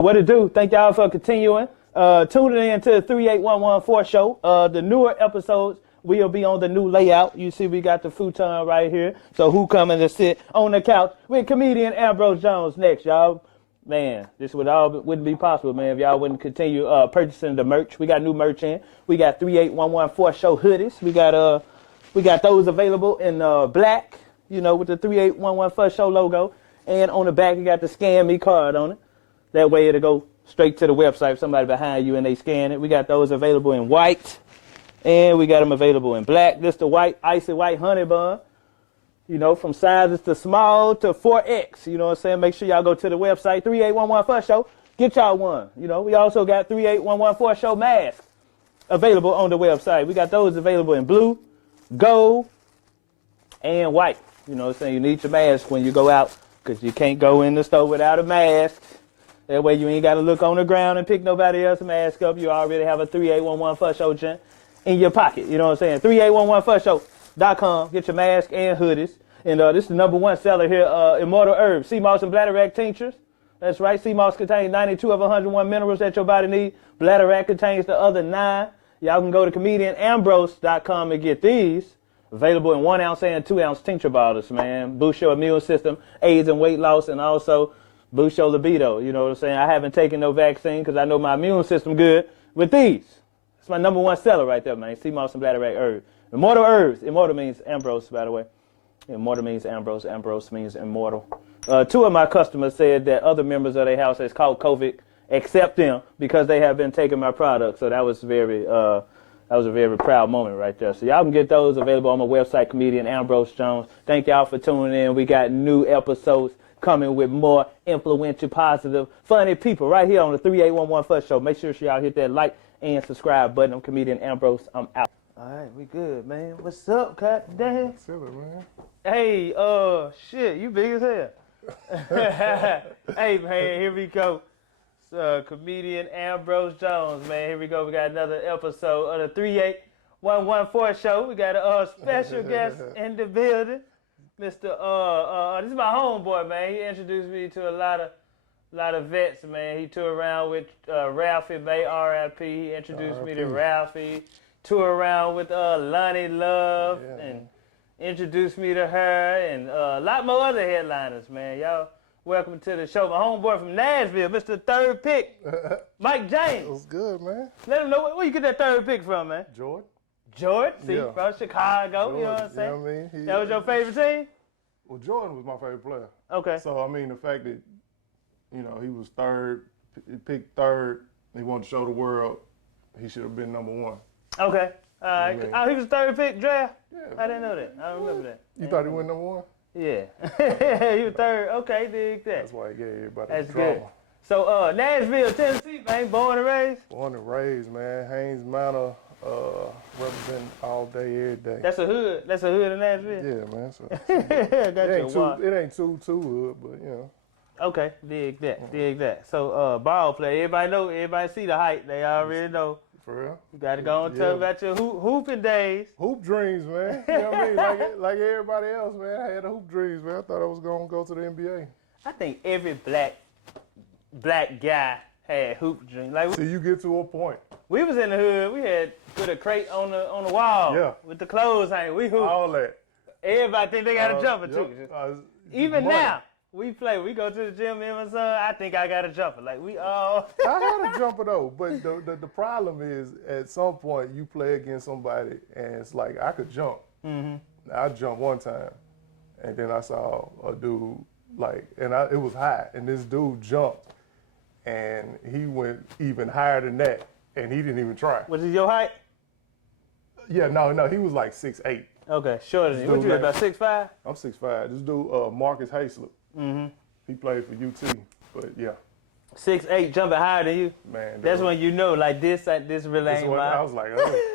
What it do? Thank y'all for continuing. Tuning in to the 38114 show. The newer episodes will be on the new layout. You see we got the futon right here. So who coming to sit on the couch with comedian Ambrose Jones next, y'all? Man, this wouldn't be possible, man, if y'all wouldn't continue purchasing the merch. We got new merch in. We got 38114 show hoodies. We got those available in black, with the 38114 show logo. And on the back, you got the Scan Me card on it. That way it'll go straight to the website if somebody behind you and they scan it. We got those available in white, and we got them available in black. This the white, icy white honey bun. From sizes to small to 4X. You know what I'm saying? Make sure y'all go to the website, 38114 show. Get y'all one. We also got 38114 show masks available on the website. We got those available in blue, gold, and white. You know what I'm saying? You need your mask when you go out because you can't go in the store without a mask. That way you ain't got to look on the ground and pick nobody else's mask up. You already have a 3811 show gent in your pocket. You know what I'm saying? 3811show.com. Get your mask and hoodies. And this is the number one seller here, Immortal Herbs, Seamoss and Bladderwack tinctures. That's right. Seamoss contains 92 of 101 minerals that your body needs. Bladderwack contains the other 9. Y'all can go to comedianambrose.com and get these. Available in 1 ounce and 2 ounce tincture bottles, man. Boost your immune system, aids in weight loss, and also boost your libido. You know what I'm saying? I haven't taken no vaccine because I know my immune system good with these. It's my number one seller right there, man. Seamoss and Bladderwack Herbs. Immortal Herbs. Immortal means Ambrose, by the way. Immortal means Ambrose. Ambrose means immortal. 2 of my customers said that other members of their house has caught COVID except them because they have been taking my product. So that was a very proud moment right there. So y'all can get those available on my website, comedian Ambrose Jones. Thank y'all for tuning in. We got new episodes coming with more influential, positive, funny people right here on the 3811 show. Make sure y'all hit that like and subscribe button. I'm comedian Ambrose. I'm out. All right, we good, man. What's up, Cat? Damn. Man. Hey, shit, you big as hell. Hey, man, here we go. Comedian Ambrose Jones, man. Here we go. We got another episode of the 38114 show. We got a special guest in the building. This is my homeboy, man. He introduced me to a lot of vets, man. He toured around with Ralphie May, R.I.P. He introduced me to Ralphie. Toured around with Loni Love and introduced me to her and a lot more other headliners, man. Y'all welcome to the show. My homeboy from Nashville, Mr. Third Pick, Mike James. What's good, man? Let him know where you get that third pick from, man. Jordan. Jordan, from Chicago, Jordan, you know what I'm saying? You know what I mean? That was your favorite team? Well, Jordan was my favorite player. Okay. So, I mean, the fact that, he was third, picked third, he wanted to show the world he should have been number 1. Okay. All right. You know what I mean? Oh, he was third pick draft? Yeah. I didn't know that. I remember that. You thought he went number 1? Yeah. He was third. Okay, dig that. That's why he gave everybody That's the drama. good. So, Nashville, Tennessee, man, born and raised? Born and raised, man. Haynes Manor, representing all day, every day. That's a hood. That's a hood in Nashville? Yeah, man. So, It ain't too hood, but, Okay, dig that. So, ball play. Everybody see the height. They already know. For real? You got to go and tell about your hooping days. Hoop dreams, man. You know what I mean? Like everybody else, man. I had a hoop dreams, man. I thought I was going to go to the NBA. I think every black guy had hoop dreams. Like, Till you get to a point. we was in the hood. We had put a crate on the wall with the clothes hanging. We hoop. All that. Everybody think they got a jumper too. Even money. now, we play. We go to the gym, me and my son. I think I got a jumper. Like we all. I had a jumper though, but the problem is at some point you play against somebody and it's like I could jump. Mm-hmm. I jumped one time, and then I saw a dude it was high, and this dude jumped, and he went even higher than that, and he didn't even try. Was it your height? Yeah, no, he was like 6'8". Okay, shorter than you. What you about 6'5"? I'm 6'5". This dude, Marcus Hayslip. Mm-hmm. He played for UT, but yeah. 6'8", jumping higher than you. Man, that's when you know, like this really ain't mine. I was like, oh.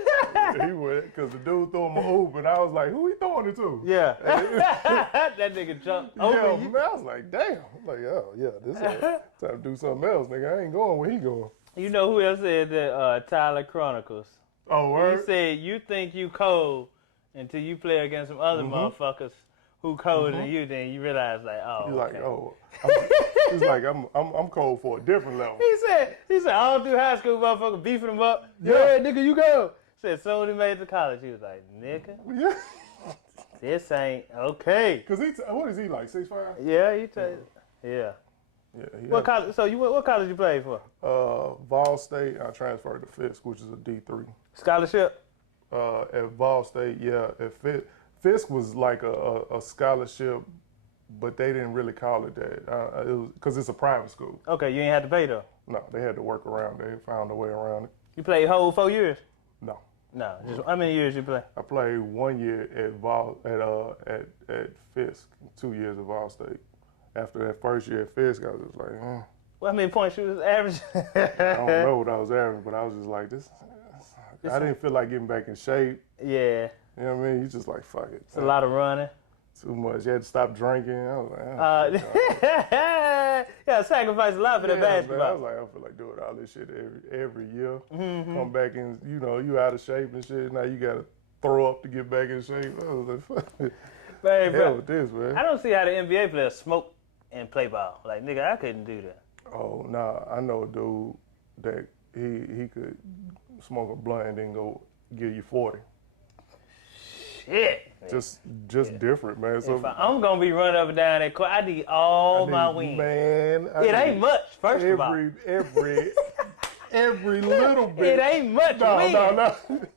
He went, because the dude threw him a hoop, and I was like, who he throwing it to? Yeah. That nigga jumped over you. Man, I was like, damn. I'm like, oh, yeah, this is time to do something else, nigga. I ain't going where he going. You know who else said that? Tyler Chronicles. Oh, word? He said, you think you cold until you play against some other motherfuckers who colder than you, then you realize, like, oh, You're okay. like, oh. It's like I'm cold for a different level. He said, all through high school, motherfucker beefing him up. Yeah, nigga, you go. Said, soon as he made it to college, he was like, nigga, Yeah. this ain't okay. Cause what is he like, 6'5"? Yeah, he tell you. Yeah. Yeah. What college? So what college you played for? Vol State. I transferred to Fisk, which is a D3. Scholarship. At Vol State, yeah. At Fisk was like a scholarship, but they didn't really call it that. It was because it's a private school. Okay, you ain't had to pay though. No, they had to work around it. They found a way around it. You played whole 4 years? No. No. Just how many years you play? I played 1 year at Fisk, 2 years at Vol State. After that first year at Fisk, I was just like, Well, how many points you was average? I don't know what I was averaging, but I was just like, I didn't feel like getting back in shape. Yeah. You know what I mean? You just like, fuck it. It's a lot of running. Too much. You had to stop drinking. I was like, yeah, sacrifice a lot for that basketball. Man, I was like, I don't feel like doing all this shit every year. Mm-hmm. Come back and, you out of shape and shit. Now you got to throw up to get back in shape. I was like, fuck it. Man, hell with this, man. I don't see how the NBA players smoke and play ball. Like, nigga, I couldn't do that. Oh, nah. I know a dude that he could smoke a blunt and then go give you 40. Shit. Just different, man. So I'm going to be running up and down that court. I need all my wins. Man. It ain't much, first of all. Every little bit. It ain't much win. No.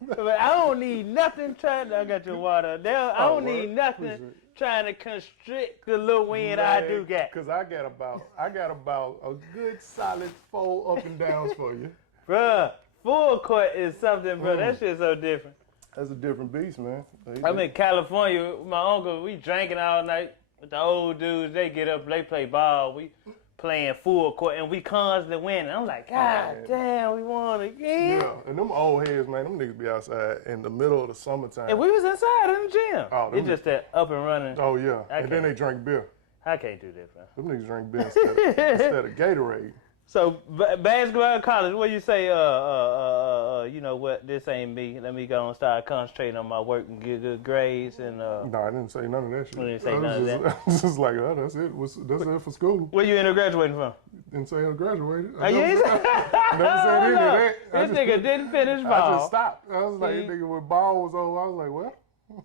But I don't need nothing trying to, I got your water there. I don't need nothing trying to constrict the little win I do get. Because I got about a good solid 4 up and downs for you. Bruh, full court is something, bro. That shit's so different. That's a different beast, man. I'm in California with my uncle. We drinking all night with the old dudes. They get up, they play ball. We playing full court, and we constantly winning. I'm like, God damn, we won again. Yeah, and them old heads, man, them niggas be outside in the middle of the summertime. And we was inside in the gym. It's just that up and running. Oh, yeah. And then they drink beer. I can't do that, bro. Them niggas drink beer instead of Gatorade. So basketball in college, what you say? You know what? This ain't me. Let me go and start concentrating on my work and get good grades. And no, I didn't say none of that shit. You didn't say none of that. I was just like, oh, that's it. That's it for school. Where you ended up graduating from? Didn't say I graduated. Oh, you ain't never said any of that. This nigga didn't finish ball. I just stopped. I was like, this nigga with ball was over. I was like, well,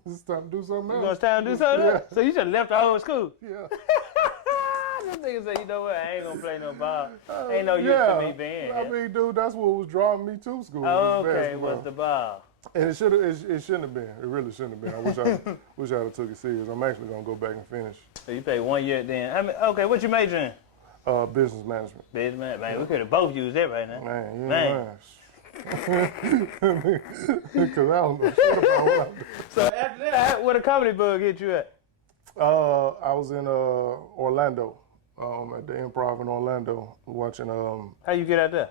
it's time to do something else. It's time to do something else? So you just left the whole school? Yeah. This nigga said, you know what, I ain't gonna play no ball. Ain't no use to me being here. I mean, dude, that's what was drawing me to school. Okay, was the ball. And it shouldn't have been. It really shouldn't have been. I wish I'd have took it serious. I'm actually gonna go back and finish. So you played 1 year then. I mean, okay, what you major in? Business management. Business management. Man, we could have both used that right now. Man, you know. Because I don't know shit about what I'm doing. So after that, where the comedy bug hit you at? I was in Orlando. At the Improv in Orlando, watching. How you get out there?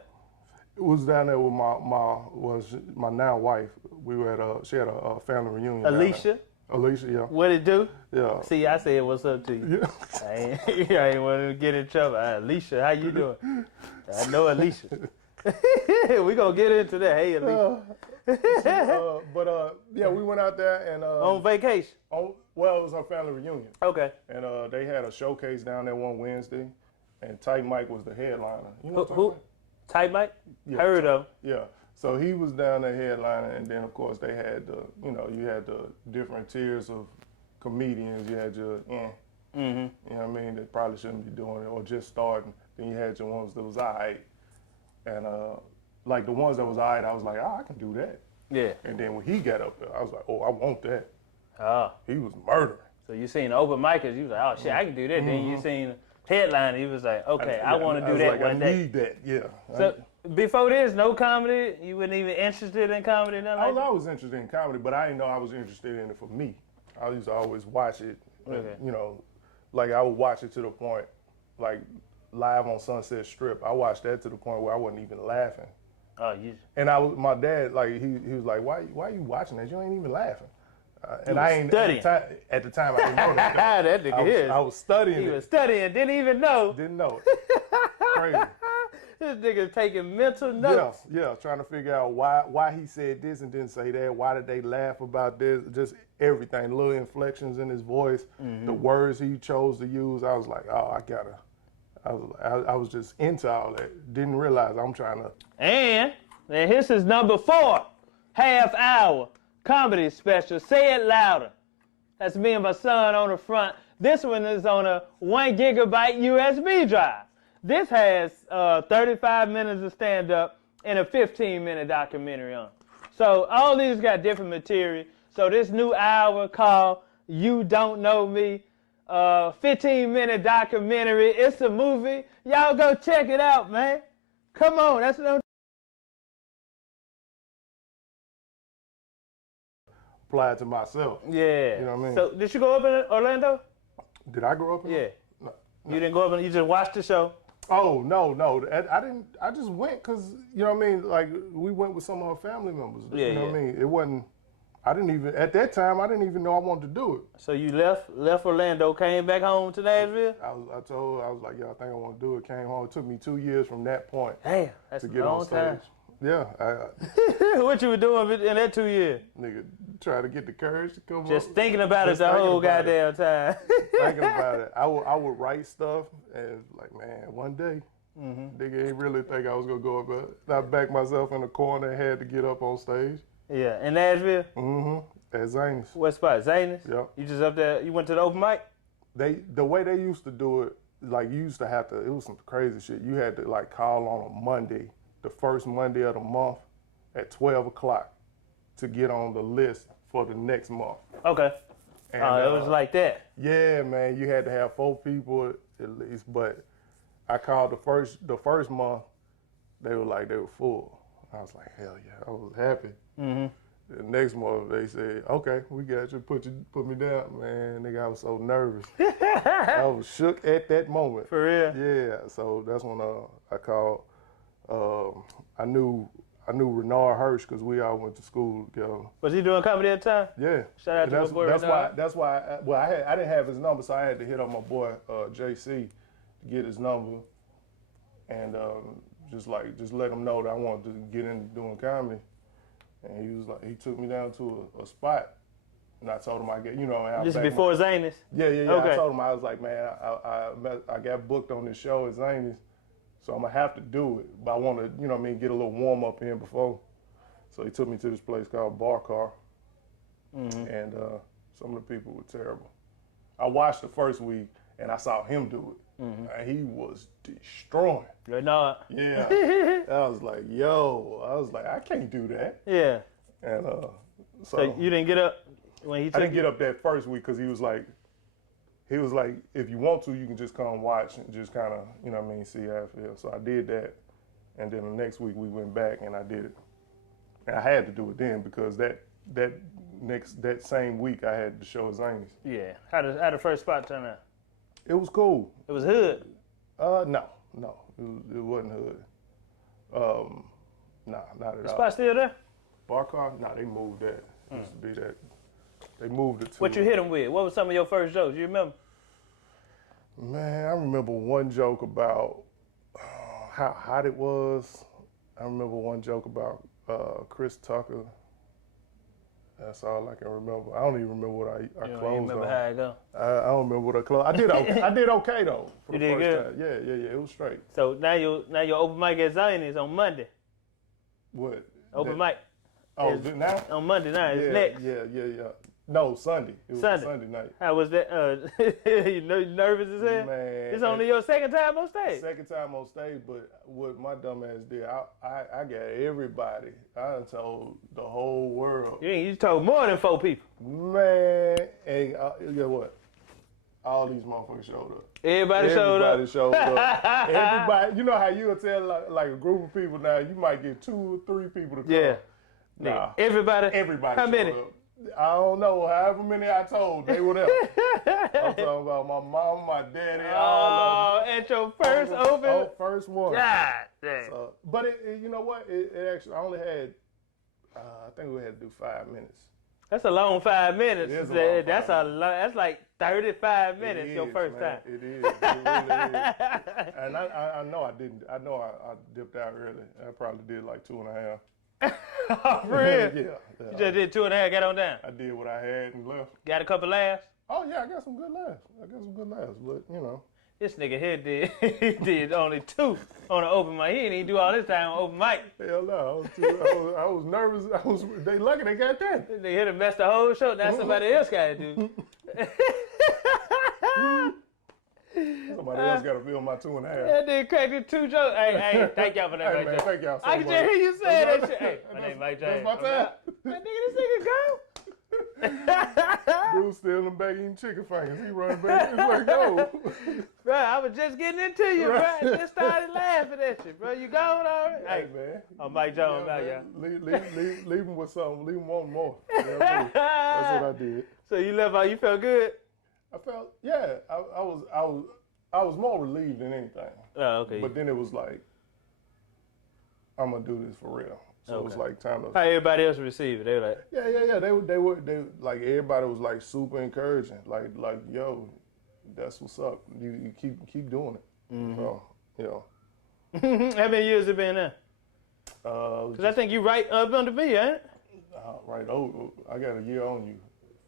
It was down there with my now wife. We were at she had a family reunion. Alicia, yeah. What it do? Yeah. See, I said what's up to you. Yeah. I ain't want to get in trouble. Alicia, how you doing? I know Alicia. We gonna get into that. Hey, Alicia. Yeah, we went out there and on vacation. Well, it was her family reunion. Okay. And they had a showcase down there one Wednesday, and Tight Mike was the headliner. You know who? Tight Mike? Yeah, Heard of. Yeah. So he was down there headlining, and then of course they had you had the different tiers of comedians. You had your you know what I mean, that probably shouldn't be doing it or just starting. Then you had your ones that was alright, and like the ones that was alright, I was like, I can do that. Yeah. And then when he got up there, I was like, oh, I want that. He was murdering. So you seen the open micers, you was like, oh shit, I can do that. Then you seen headliner, you was like, okay, I want to do that one day. I need that, yeah. So before this, no comedy? You weren't even interested in comedy? I was always interested in comedy, but I didn't know I was interested in it for me. I used to always watch it, like I would watch it to the point, like live on Sunset Strip. I watched that to the point where I wasn't even laughing. Oh, And my dad, like he was like, why are you watching that? You ain't even laughing. And I ain't studying. At the time I didn't know that. That nigga is. I was studying. He was studying, didn't even know. Didn't know it. Crazy. This nigga taking mental notes. Yeah, trying to figure out why he said this and didn't say that. Why did they laugh about this? Just everything, little inflections in his voice, the words he chose to use. I was like, oh, I I was just into all that. Didn't realize I'm trying to. And this is number 4, half-hour comedy special. Say it louder. That's me and my son on the front. This one is on a 1 gigabyte USB drive. This has 35 minutes of stand-up and a 15-minute documentary on it. So all these got different material. So this new hour called You Don't Know Me, 15-minute documentary. It's a movie. Y'all go check it out, man. Come on, that's what I'm Apply it to myself. Yeah. You know what I mean? So did you go up in Orlando? Did I grow up in? Yeah. No. You didn't go up and you just watched the show? Oh, no. I didn't. I just went because, you know what I mean? Like, we went with some of our family members. Yeah, you know what I mean? It wasn't, I didn't even, at that time, I didn't even know I wanted to do it. So you left Orlando, came back home to Nashville? I was like, yeah, I think I want to do it. Came home. It took me 2 years from that point Damn, that's to a get on long stage. time. Yeah. What you were doing in that 2 years? Nigga, try to get the courage to come Just up. thinking about it Just the thinking whole about goddamn time. Thinking about it. I would write stuff and like, man, one day, nigga ain't really think I was going to go up there. I backed myself in the corner and had to get up on stage. Yeah, in Nashville? At Zany's. What spot? Zanus? Yep. You just up there, you went to the open mic? The way they used to do it, like you used to have to, it was some crazy shit. You had to like call on a Monday, the first Monday of the month at 12 o'clock to get on the list for the next month. Okay. And, It was like that. Yeah, man, you had to have 4 people at least, but I called the first month, they were full. I was like, hell yeah, I was happy. The next month they said, okay, we got you, put me down. Man, nigga, I was so nervous. I was shook at that moment. For real? Yeah, so that's when I called, I knew Renard Hirsch because we all went to school together. Was he doing comedy at the time? Yeah. Shout out to my boy Renard. That's why, I didn't have his number, so I had to hit up my boy, JC, to get his number. And just let him know that I wanted to get into doing comedy. And he was like, he took me down to a spot, and I told him This is before Zanus? Yeah. Okay. I told him, I was like, man, I got booked on this show at Zanus, so I'm gonna have to do it. But I want to, get a little warm up in before. So he took me to this place called Bar Car, and some of the people were terrible. I watched the first week, and I saw him do it. And he was destroying. Renard. Yeah. I was like, I can't do that. Yeah. And So you didn't get up when he took I didn't get up that first week because he was like, if you want to, you can just come watch and just kind of, see how it feels. So I did that. And then the next week we went back and I did it. And I had to do it then because that same week I had the show at Zany's. Yeah. How the first spot turn out? It was cool. It was hood? No. It wasn't hood. Nah, not at The all. spot still there? Bar Car? Nah, they moved that. It used to be that. They moved it to. What you hit him with? What was some of your first jokes? You remember? Man, I remember one joke about how hot it was. I remember one joke about Chris Tucker. That's all I can remember. I don't even remember what I You don't closed remember on. how it go? I don't remember what I closed. I did okay. I did okay though. For You the did first good? time. Yeah. It was straight. So now your open mic at Zion is on Monday. What? Open mic. Oh, is now? on Monday night. It's next. Yeah. No, Sunday. It was Sunday. Sunday night. How was that? You nervous as hell? Man, It's only your second time on stage. Second time on stage, but what my dumb ass did, I got everybody. I done told the whole world. You told more than 4 people. Man, and you know what? All these motherfuckers showed up. Everybody showed up. Everybody, you know how you would tell like a group of people now, you might get 2 or 3 people to come. Yeah. Nah. Everybody. Everybody How showed many? up. I don't know, however many I told, they were there. I'm talking about my mom, my daddy, all of them. At your first open? First one. God dang. So, but you know what? It actually, I only had, I think we had to do 5 minutes. That's a long 5 minutes. It is a long That's 5 that's like 35 minutes. It Your is, first man. time. It is. It really is. And I know I didn't. I know I dipped out early. I probably did like 2.5. Oh, for real? Yeah. You just did 2.5, got on down. I did what I had and left. Got a couple laughs. Oh yeah, I got some good laughs. But you know. This nigga here did he did only 2 on an open mic. He didn't even do all this time on open mic. Hell no, I was nervous. They lucky they got that. This nigga here to mess the whole show. Now somebody else got to do. Somebody else got to fill my 2.5. That nigga cracked the 2 jokes. Hey, thank y'all for that. Hey, right man, there. thank y'all so I can much. just hear you saying that shit. Hey, my name Mike That's James. my time. That nigga, this nigga go. Dude still in the back eating chicken fingers. He running back. It's like, yo. Bro, I was just getting into you, bro. I just started laughing at you, bro. You gone already? Hey, man. I'm Mike Jones now, man. y'all. Leave him with something. Leave him wanting more. You know what I mean? That's what I did. So you left out, you felt good? I felt, yeah. I was more relieved than anything. Oh, okay. But then it was like, I'm gonna do this for real. So it was like time to. How everybody else received it? They were like, Yeah. They like everybody was like super encouraging. Like yo, that's what's up. You keep doing it. So you know. how many years it been now? Because I think you right up under me, ain't it? Right. Oh, I got a year on you.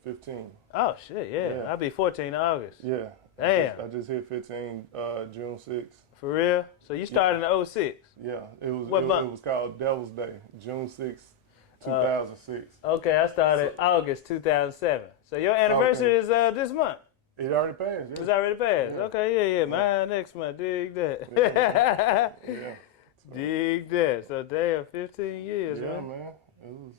15. Oh shit, yeah. I'll be 14 in August. Yeah. Damn. I just hit 15 June 6th. For real? So you started in 06? Yeah. It was What month? It was called Devil's Day, June 6th, 2006. Okay, I started August 2007. So your anniversary is this month. It already passed. Yeah. It's already passed. Yeah. Okay, yeah. Mine next month. Dig that. Yeah. Dig that. So damn, 15 years, Yeah, man. man.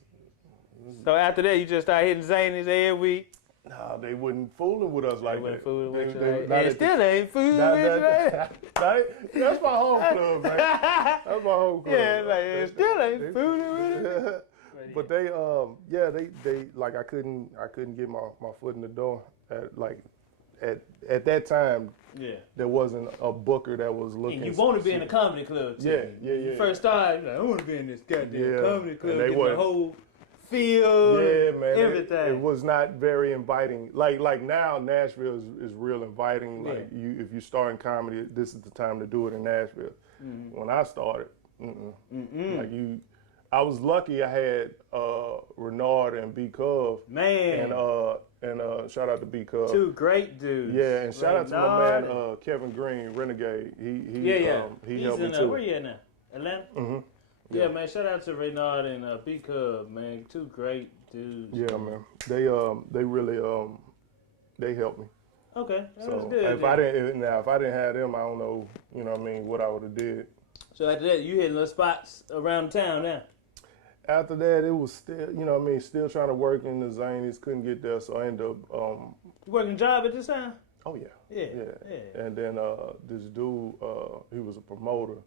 So after that, you just started hitting zanies every week. Nah, they wasn't fooling with us like that. Fooling with you. They- They still ain't fooling with you. That's my home club, man. That's my home club. Yeah, like it still ain't fooling with you. But they like I couldn't get my foot in the door at that time. Yeah. There wasn't a booker that was looking. And you want to be in a comedy club too. Yeah. You first started, like, I want to be in this goddamn comedy club. And they Get wasn't. the whole feel. Yeah, man. Everything. It was not very inviting. Like now, Nashville is real inviting. Like if you start in comedy, this is the time to do it in Nashville. When I started, like I was lucky. I had Renard and B Cove. Man. And shout out to B Cove. 2 great dudes. Yeah, and shout out to my Renard man Kevin Green, Renegade. He He's helped me in, too. where you at now? Atlanta? Mm-hmm. Yeah, man. Shout out to Renard and B Cub, man. 2 great dudes. Yeah, man. They really they helped me. Okay, that was So good. if I didn't have them, I don't know, you know what I mean, what I would have did. So after that, you hitting little spots around town now. After that, it was still, you know what I mean, still trying to work in the Zanies, couldn't get there, so I ended up. You working job at this time? Oh yeah. Yeah. And then this dude, he was a promoter.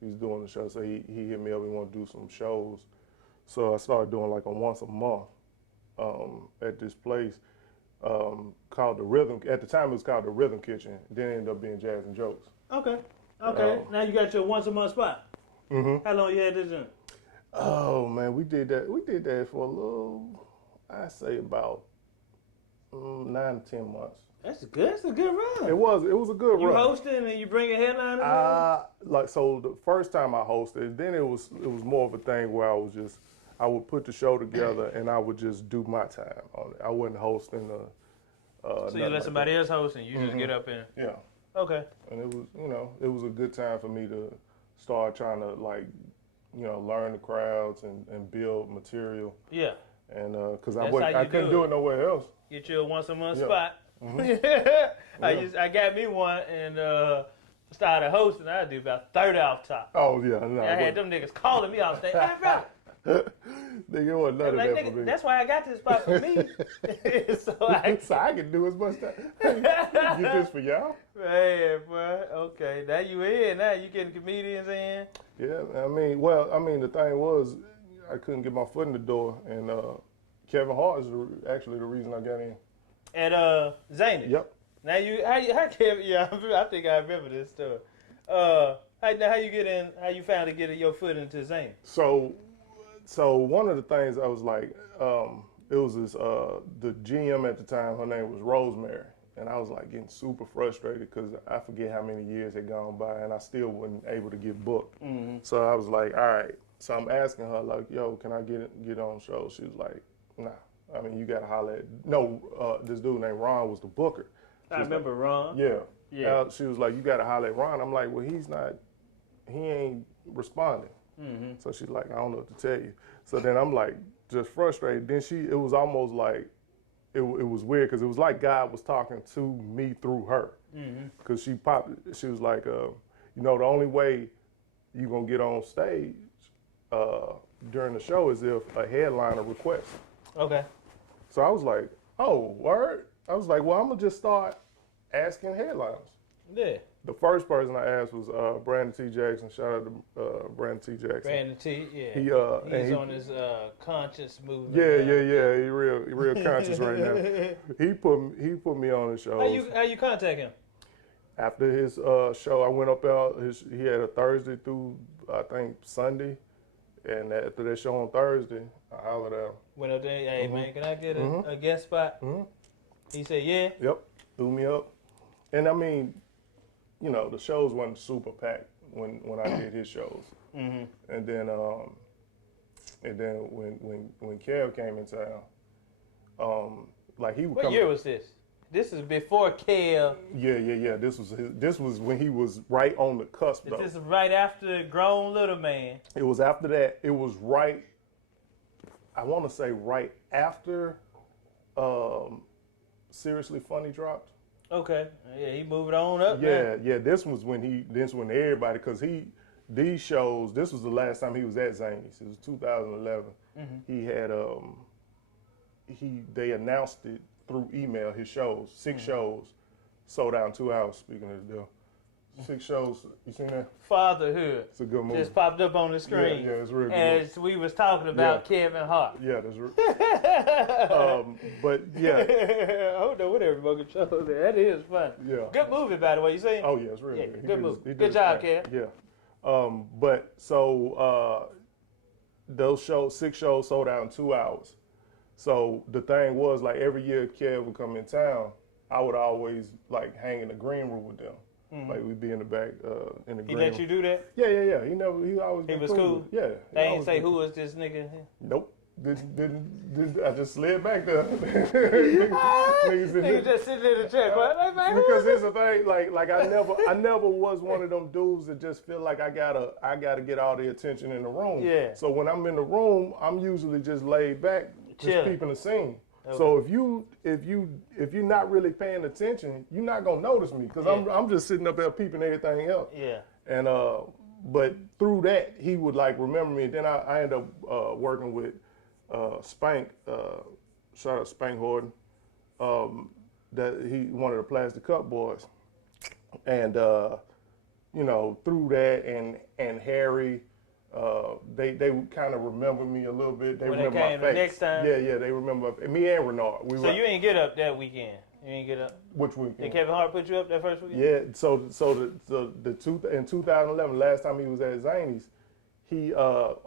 He was doing the show, so he hit me up. He wanted to do some shows, so I started doing like a once a month at this place called the Rhythm. At the time, it was called the Rhythm Kitchen. Then it ended up being Jazz and Jokes. Okay. Now you got your once a month spot. Mm-hmm. How long you had this in? Oh man, we did that for a little, I say about 9 to 10 months. That's good. That's a good run. It was a good You run. hosting and you bring a headliner? Like so, the first time I hosted, then it was more of a thing where I would put the show together and I would just do my time on it. I wasn't hosting so you let somebody else host and you just get up and Yeah. Okay. And it was a good time for me to start trying to learn the crowds and build material. Yeah. And because That's I couldn't do it nowhere else. Get you a once a month Yeah. spot. I got me one and started hosting. I do about 30 off top. Oh yeah, no. I had them niggas calling me off stage. Hey, bro. Nigga, wasn't none of Like, that for nigga, me. that's why I got this spot for me. so I can do as much time. Get this for y'all. Man, boy. Okay, now you in. Now you getting comedians in. Yeah, I mean, the thing was, I couldn't get my foot in the door, and Kevin Hart is actually the reason I got in. At Zany. Yep. Now how Kevin? Yeah, I think I remember this story. How you get in? How you found to get your foot into Zany? So one of the things I was like, it was this the GM at the time. Her name was Rosemary, and I was like getting super frustrated because I forget how many years had gone by, and I still wasn't able to get booked. Mm-hmm. So I was like, all right. So I'm asking her like, yo, can I get on the show? She was like, nah. I mean, you gotta holler at this dude named Ron was the booker. I remember Ron. Yeah. Yeah. She was like, you got to holler at Ron. I'm like, well, he ain't responding. Mm-hmm. So she's like, I don't know what to tell you. So then I'm like, just frustrated. Then it was almost like, it was weird because it was like God was talking to me through her. Because she was like, the only way you're going to get on stage during the show is if a headliner requests. Okay. So I was like, oh, word? I was like, well, I'm going to just start asking headliners. Yeah. The first person I asked was Brandon T. Jackson. Shout out to Brandon T. Jackson. Brandon T. Yeah. He's on his conscious movement. Yeah. He real conscious right now. He put me on his show. How you contact him? After his show, I went up out. He had a Thursday through I think Sunday, and after that show on Thursday, I hollered at him. Went up there. Hey man, can I get a guest spot? He said yeah. Yep, threw me up, and I mean, the shows wasn't super packed when I did his shows, and then when Kev came in town, like he would come. What year was this? This is before Kev. Yeah. This was when he was right on the cusp. Though. This is right after Grown Little Man. It was after that. It was right. I want to say right after Seriously Funny dropped. Okay. Yeah, he moved on up. Yeah. This was when everybody, because these shows. This was the last time he was at Zany's. It was 2011. He had they announced it through email. His shows, 6 shows, sold out in 2 hours. Speaking of the deal, 6 shows. You seen that? Fatherhood. It's a good movie. Just popped up on the screen. Yeah, it's real good. As we was talking about Kevin Hart. Yeah, that's real. But yeah. I don't know what everybody shows there. That is fun. Yeah. Good movie, by the way. You see? Oh yeah, it's really good. Good movie. Good job, Kev. Yeah. But so those 6 shows sold out in 2 hours. So the thing was, like, every year Kev would come in town, I would always like hang in the green room with them. Like we'd be in the back in the green room. He let you do that? Yeah. He always. He was cool. Yeah. They ain't say who was this nigga. Nope. Didn't I just slid back there. Nigga just sitting in the chair. Because here's the thing, like I never was one of them dudes that just feel like I gotta get all the attention in the room. Yeah. So when I'm in the room, I'm usually just laid back, just peeping the scene. Okay. So if you're not really paying attention, you're not gonna notice me because I'm just sitting up there peeping everything else. Yeah. And but through that he would like remember me. And then I ended up working with Spank. Shout out Spank Horton. That he one of the Plastic Cup boys, and through that and Harry. They kind of remember me a little bit. They when remember they came my face. The next time? Yeah, they remember me and Renard. So you ain't get up that weekend? You ain't get up? Which weekend? Did Kevin Hart put you up that first weekend? Yeah, so in 2011, last time he was at Zany's,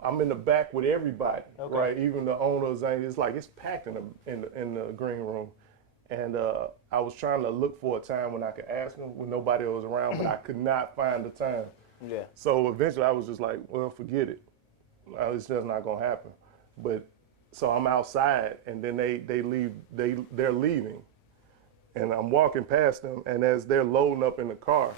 I'm in the back with everybody, right? Even the owner of Zany's. It's like it's packed in the green room. And I was trying to look for a time when I could ask him when nobody was around, but I could not find the time. Yeah. So eventually I was just like, well, forget it. It's just not gonna happen. But so I'm outside and then they leave, they're leaving. And I'm walking past them, and as they're loading up in the car,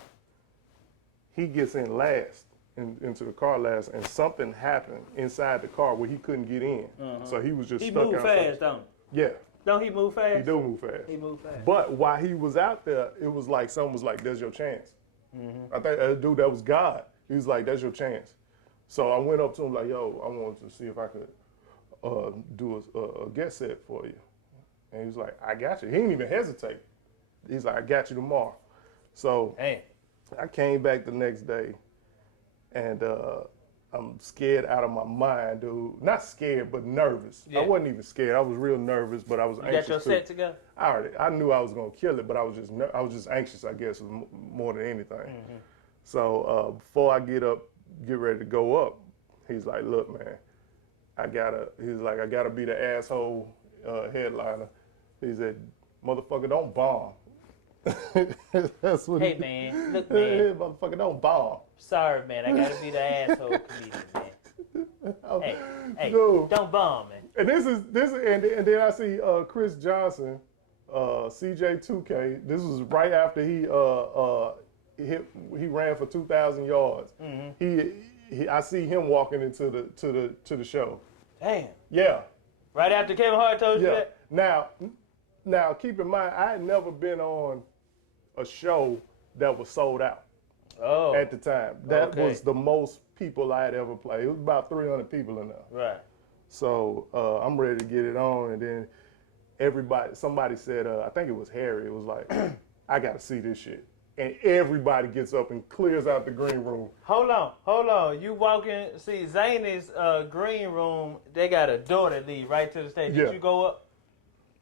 he gets in last, into the car last, and something happened inside the car where he couldn't get in. So he was just stuck outside. He moved fast, don't he? Yeah. Don't he move fast? He do move fast. He move fast. But while he was out there, it was like someone was like, there's your chance. I think that dude, that was God. He was like, that's your chance. So I went up to him like, yo, I wanted to see if I could do a guest set for you. And he was like, I got you. He didn't even hesitate. He's like, I got you tomorrow. So I came back the next day, and I'm scared out of my mind, dude. Not scared, but nervous. Yeah. I wasn't even scared. I was real nervous, but I was anxious. You got your set together? I knew I was gonna kill it, but I was just anxious, I guess, more than anything. So before I get ready to go up, he's like, look, man, I gotta be the asshole headliner. He said, motherfucker, don't bomb. That's what man, look, man. Motherfucker, don't bomb. Sorry, man, I gotta be the asshole comedian, man. Hey, dude. Don't bomb, man. And this is and then I see Chris Johnson, CJ2K. This was right after he ran for 2,000 yards. I see him walking into the show. Damn. Yeah. Right after Kevin Hart told you that? Now, keep in mind, I had never been on a show that was sold out at the time. That was the most people I had ever played. It was about 300 people in there. Right. So I'm ready to get it on, and then somebody said, I think it was Harry, it was like, I got to see this shit. And everybody gets up and clears out the green room. Hold on. You walk in, see Zany's green room, they got a door that leads right to the stage. Did you go up?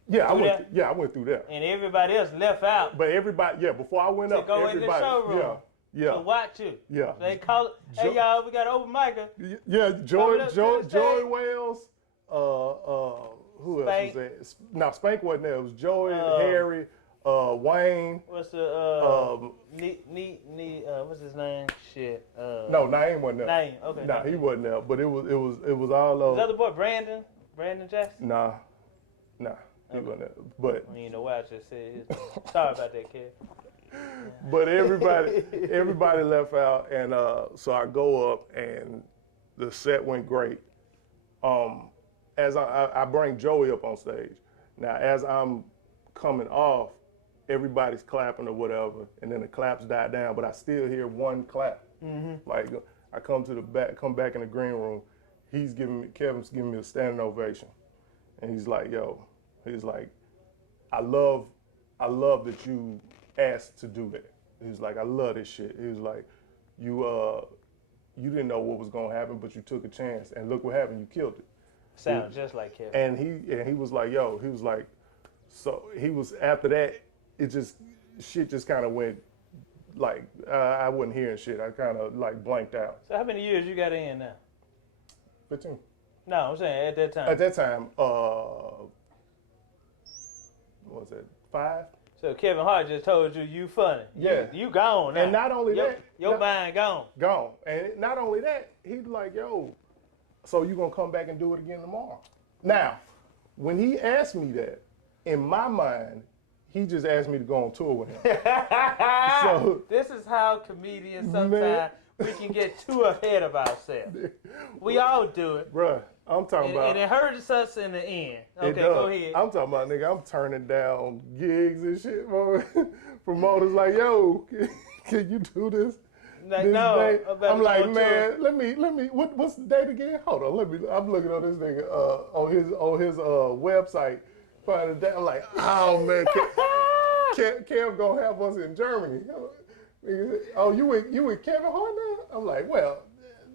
Yeah, I went through there. And everybody else left out. But everybody, before I went up, go in the showroom. Yeah. To watch you. Yeah. They call it, hey y'all, we got an open micer. Yeah, Joey Wales, who else was there? No, Spank wasn't there. It was Joey, Harry, Wayne. What's the what's his name? Shit. No, Naeem wasn't there. Naeem, okay. Nah, he wasn't there. But it was all the other boy, Brandon Jackson. Nah, he wasn't there. But you know why I just said his. Sorry about that, kid. But everybody left out, and so I go up, and the set went great. As I bring Joey up on stage. Now, as I'm coming off, everybody's clapping or whatever, and then the claps die down, but I still hear one clap. Like I come back in the green room, Kevin's giving me a standing ovation, and he's like, I love that you asked to do that. He was like, I love this shit. He was like, you didn't know what was gonna happen, but you took a chance, and look what happened. You killed it. Sounds just like Kevin. And he was like, so he was after that. Shit just kind of went like I wasn't hearing shit. I kind of like blanked out. So how many years you got in now? 15. No, I'm saying at that time. At that time, what was it, 5? So Kevin Hart just told you funny. Yeah. You gone now. And not only that. Your mind gone. Gone. And not only that, he's like, so you going to come back and do it again tomorrow? Now, when he asked me that, in my mind, he just asked me to go on tour with him. So this is how comedians sometimes we can get too ahead of ourselves. We all do it. Bruh, I'm talking about. And it hurts us in the end. Okay, go ahead. I'm talking about, nigga, I'm turning down gigs and shit. Promoters like, yo, can you do this? Like, no, I'm like, man, let me. What's the date again? Hold on, I'm looking at this nigga on his website. Find the date. I'm like, oh man, Kev gonna have us in Germany. Oh, you with Kevin Hart now? I'm like, well,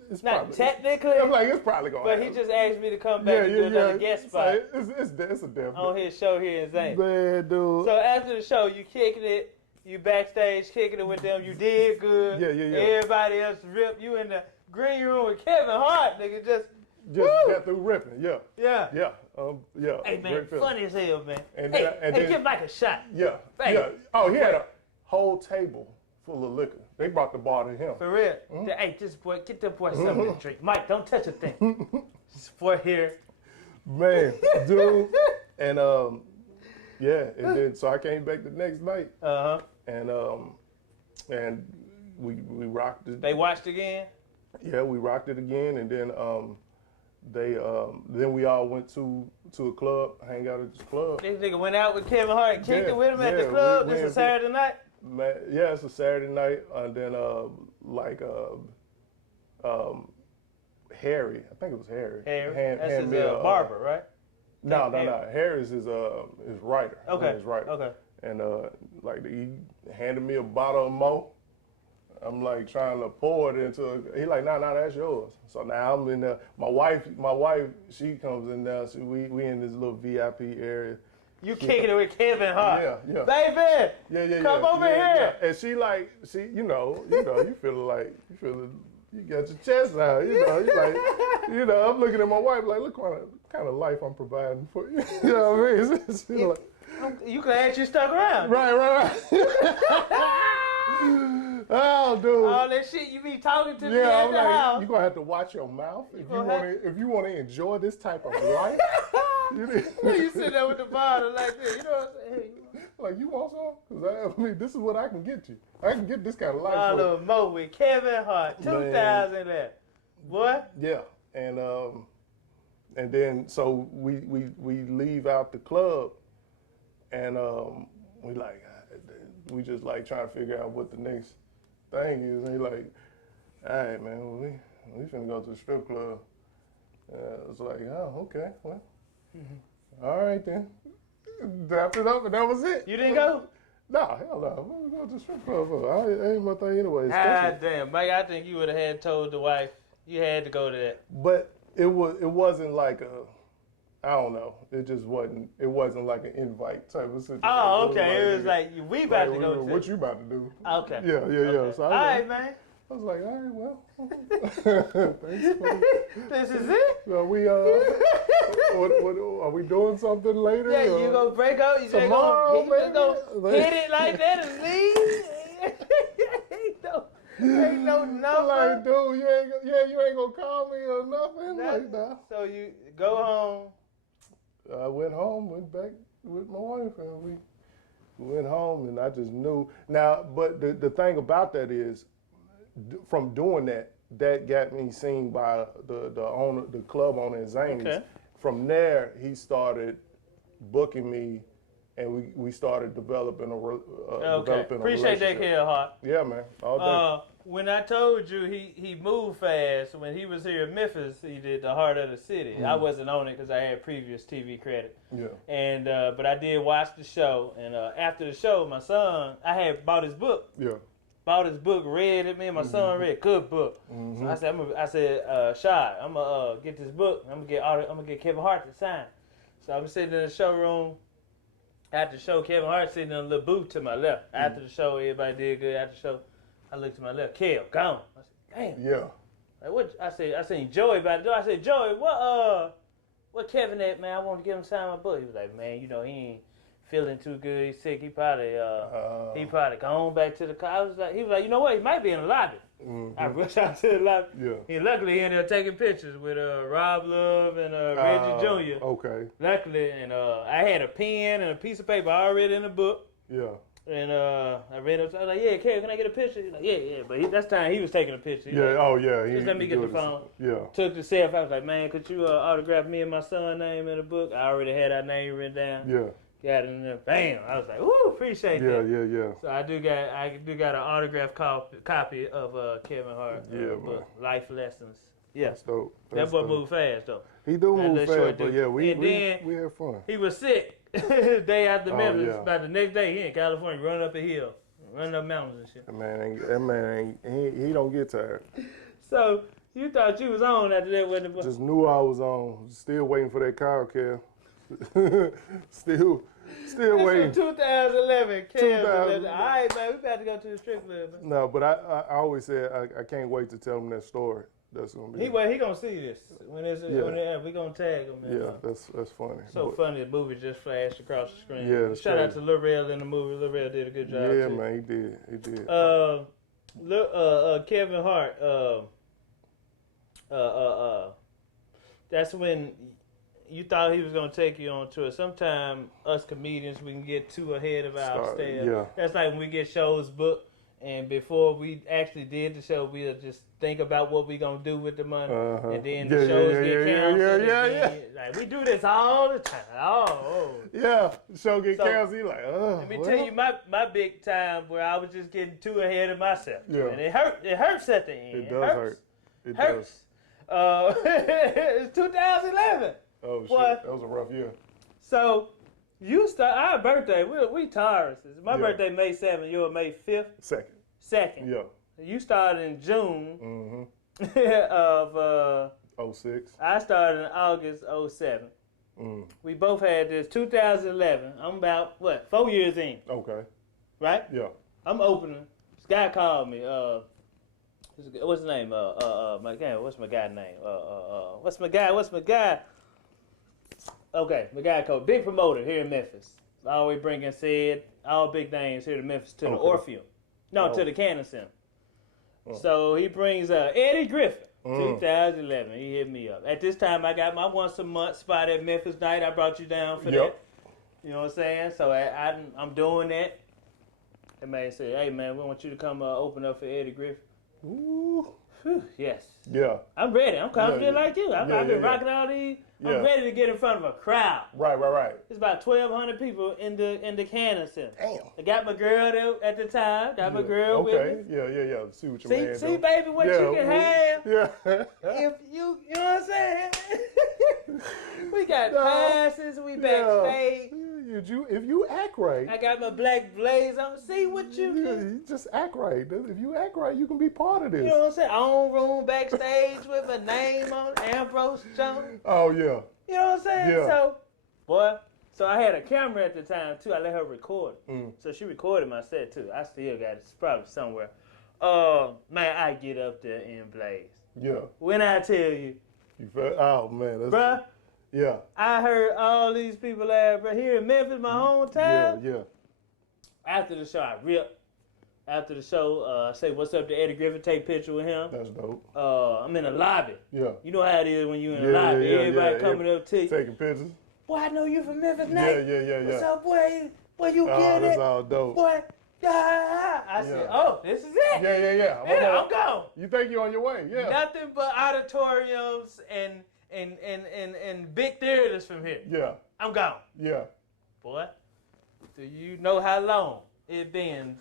it's not probably, technically. I'm like, it's probably gonna. But happen. he just asked me to come back and do another guest spot. It's a definite on his show here in Zane. Man, dude. So after the show, you kicking it. You backstage kicking it with them. You did good. Yeah. Everybody else ripped. You in the green room with Kevin Hart, nigga. Just got through ripping. Yeah. Hey man, funny as hell, man. And hey, then, give Mike a shot. Yeah. Oh, he had a whole table full of liquor. They brought the bar to him. For real. Mm-hmm. Hey, get that boy something to drink. Mike, don't touch a thing. This boy here. Man, dude. And and then so I came back the next night. And we rocked it. They watched again? Yeah, we rocked it again, and then then we all went to a club, hang out at this club. This nigga went out with Kevin Hart and kicked it with him at the club. This is Saturday night? Man, yeah, it's a Saturday night, and then Harry, I think it was Harry. That's his barber, right? No. Harry's his writer. Okay. His writer. Okay. And he handed me a bottle of Mo. I'm like trying to pour it into. He like, nah, that's yours. So now I'm in there. My wife, she comes in there. So we in this little VIP area. You kicking it with Kevin Hart? Yeah. Baby. Yeah. Come over here. Yeah. And she you got your chest out. You like, I'm looking at my wife like, look what kind of life I'm providing for you. You know what I mean? You glad you stuck around. Right. Oh, dude. All that shit you be talking to me at the house. You're going to have to watch your mouth if you want to enjoy this type of life. You sit there with the bottle like this. You know what I'm saying? Hey, Like, you want some? Because I mean, this is what I can get you. I can get this kind of life. Follow Mo with Kevin Hart, 2011. What? Yeah, and then so we leave out the club, and we just like trying to figure out what the next thing is. And he like, all right, man, we finna go to the strip club. It's like, oh, okay, well, all right then. Dapped it up, and that was it. You didn't go? No, hell no. What we going to the strip club for? It ain't my thing anyway. God damn, Mike, I think you would have had told the wife you had to go to that. But it wasn't like I don't know. It just wasn't. It wasn't like an invite type of situation. Oh, okay. It was like we about to go to. What you about to do? Okay. Yeah. Okay. So all right, man. I was like, all right, well, thanks. This is it. So we what are we doing something later? Yeah, you gonna break up? You tomorrow, gonna hit it like that and leave? ain't no number. Like, dude, you ain't gonna call me or nothing like that. So you go home. I went home, went back with my wife, and we went home, and I just knew. Now, but the thing about that is, from doing that got me seen by the owner, the club owner, Zany's. Okay. From there, he started booking me, and we started developing a relationship. Appreciate that, Kevin Hart. Yeah, man, all day. When I told you he moved fast, when he was here in Memphis, he did the Heart of the City. I wasn't on it because I had previous TV credit. Yeah. And but I did watch the show, and after the show, my son, I had bought his book. Yeah. Bought his book, read it. Me and my son read, good book. So I said, Shad, I'm gonna get this book. I'm gonna get Kevin Hart to sign. So I'm sitting in the showroom. After the show, Kevin Hart sitting in a little booth to my left. After the show, everybody did good. After the show, I looked to my left. Kev, gone. I said, damn. Yeah. Like what? I seen Joey about to do. I said, Joey, what Kevin at, man? I want to get him to sign my book. He was like, man, he ain't feeling too good. He's sick. He probably gone back to the car. He was like, you know what? He might be in the lobby. I rushed out to the lobby. Yeah. Luckily, he ended up taking pictures with Rob Love and Reggie Jr. Okay. Luckily, and I had a pen and a piece of paper already in the book. Yeah. And I read it. I was like, yeah, Kevin, can I get a picture? He's like, yeah. But that's time he was taking a picture. Just let me get the phone. Yeah. Took the selfie. I was like, man, could you autograph me and my son's name in the book? I already had our name written down. Yeah. Got it in there. Bam. I was like, ooh, appreciate that. Yeah. So I do got an autographed copy of Kevin Hart book, Life Lessons. Yeah. That's dope. That boy moved fast though. He do move fast, but yeah, we had fun. He was sick day after Memphis. About the next day, he in California running up a hill, running up mountains and shit. That man he don't get tired. So you thought you was on after that, wasn't it? Just knew I was on. Still waiting for that car, Kev. Still waiting. 2011, Kev. All right, man, we about to go to the strip club. Man. No, but I always said I can't wait to tell him that story. That's gonna be. He gonna see this when we gonna tag him. Man. Yeah, that's funny. So funny, the movie just flashed across the screen. Yeah, shout out to Lil Rel in the movie. Lil Rel did a good job. Yeah, too. man, he did. Kevin Hart. That's when you thought he was gonna take you on tour. Sometimes us comedians we can get too ahead of ourselves. Yeah. That's like when we get shows booked. And before we actually did the show, we'll just think about what we gonna do with the money, and then the shows get canceled. Yeah. Like we do this all the time. Yeah, the show get canceled. You like, let me tell you my big time where I was just getting too ahead of myself. Yeah, and it hurts at the end. It does hurt. It hurts. It's 2011. Oh shit, that was a rough year. So. You start our birthday. We Tauruses. My birthday May 7th. Yours May 5th. Second. Yeah. You started in June of 06. I started in August 07. We both had this 2011. I'm about 4 years in. Okay. Right? Yeah. I'm opening. This guy called me. What's his name? What's my guy's name? What's my guy? Okay, the guy called big promoter here in Memphis. Always bringing all big names here to Memphis to the Orpheum. No, to the Cannon Center. So he brings Eddie Griffin, 2011. He hit me up. At this time, I got my once a month spot at Memphis Night. I brought you down for that. You know what I'm saying? So I'm doing that. The man said, "Hey man, we want you to come open up for Eddie Griffin." Ooh. Whew, yes. Yeah. I'm ready. I'm confident like you. I've been rocking all these. I'm ready to get in front of a crowd. Right. It's about 1,200 people in the Cannon Center. Damn. I got my girl there at the time. Got my girl with me. Yeah. See what your man See, do. baby, what you can have. Yeah. If you know what I'm saying? We got passes. We backstage. If you act right. I got my black blaze on. See what you can. You just act right. If you act right, you can be part of this. You know what I'm saying? Own room backstage with a name on Ambrose Jones. Oh, yeah. You know what I'm saying? Yeah. So I had a camera at the time too. I let her record. So she recorded my set too. I still got it. It's probably somewhere. Man, I get up there and blaze. Yeah. When I tell you. Oh, man. Bruh. Yeah. I heard all these people laugh right here in Memphis, my hometown. Yeah. After the show, I ripped. After the show, I say, "What's up to Eddie Griffin?" Take picture with him. That's dope. I'm in the lobby. Yeah. You know how it is when you in the lobby. Everybody coming up to you. Taking pictures. Boy, I know you from Memphis, Nate. Yeah. What's up, boy? Boy, you get it? That's all dope. Boy, I said, "Oh, this is it." Yeah. Yeah, I'm gone. You think you're on your way? Yeah. Nothing but auditoriums and big theaters from here. Yeah. I'm gone. Yeah. Boy, do you know how long it been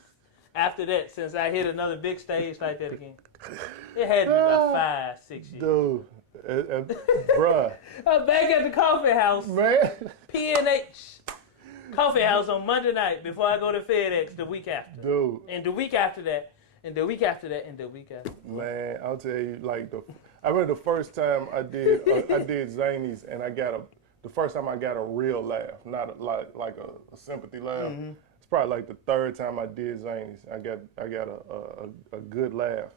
after that since I hit another big stage like that again? It had to be about 5-6 years. Dude, bruh. I'm back at the coffee house. Man. P&H Coffee House on Monday night before I go to FedEx the week after. Dude. And the week after that, and the week after that, and the week after. Man, I'll tell you, like I remember the first time I did Zanies, and the first time I got a real laugh, not like a sympathy laugh. Mm-hmm. It's probably like the third time I did Zanies. I got a good laugh,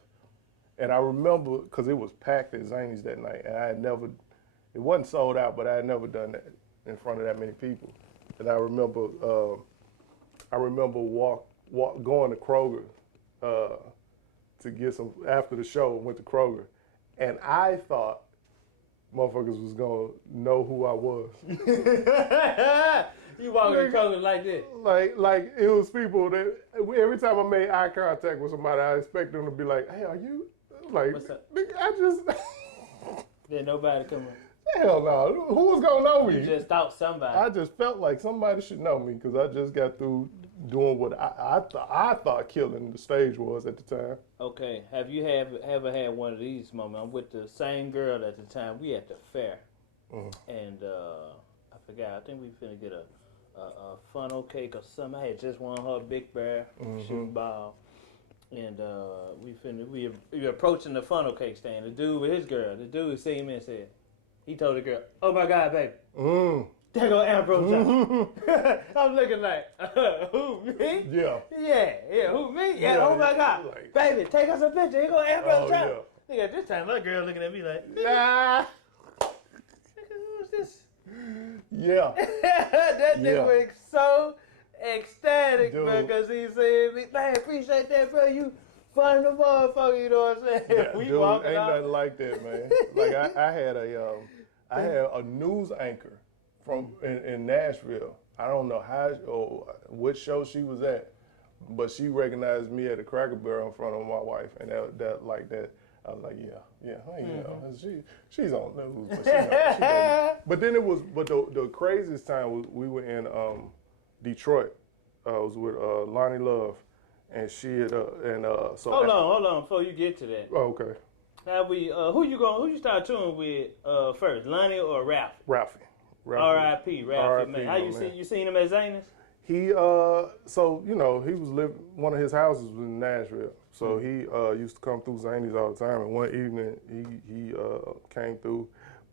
and I remember because it was packed at Zanies that night, and it wasn't sold out, but I had never done that in front of that many people. And I remember going to Kroger to get some after the show. Went to Kroger, and I thought motherfuckers was gonna know who I was. You walking in Kroger like this? Like it was people that every time I made eye contact with somebody, I expect them to be like, "Hey, are you?" Like, what's up? I just Did nobody come in? hell no. Who was gonna know me? You just thought somebody. I just felt like somebody should know me because I just got through doing what I thought killing the stage was at the time. Okay, have you ever had one of these moments? I'm with the same girl at the time. We at the fair, and I forgot. I think we finna get a funnel cake or something. I had just won her Big Bear shooting ball, and we approaching the funnel cake stand. The dude with his girl. The dude seen me and said, he told the girl, "Oh my God, baby." There go Ambrose. I'm looking like, who, me? Yeah, who, me? Yeah, oh my God. Like, baby, take us a picture. Here go Ambrose. Oh, Nigga, this time my girl looking at me like, yeah. nigga, who's this? Yeah. That nigga was so ecstatic, Dude. bro, because he said, "Man, appreciate that, bro. You funny the motherfucker," you know what I'm saying? Yeah, We dude, walking ain't out. nothing like that, man. Like I had a news anchor in Nashville. I don't know how or what show she was at, but she recognized me at a Cracker Barrel in front of my wife, and that like that. I was like, yeah, you know, she's on news, but she doesn't. But then the craziest time was we were in Detroit. I was with Loni Love, and she had so. Hold on, before you get to that. Oh, okay. Have we? Who you start touring with first, Lonnie or Ralphie? Ralphie. R.I.P. Ralphie May. How man. you seen him at Zanies? He so you know he was living. One of his houses was in Nashville, so he used to come through Zanies all the time. And one evening he came through,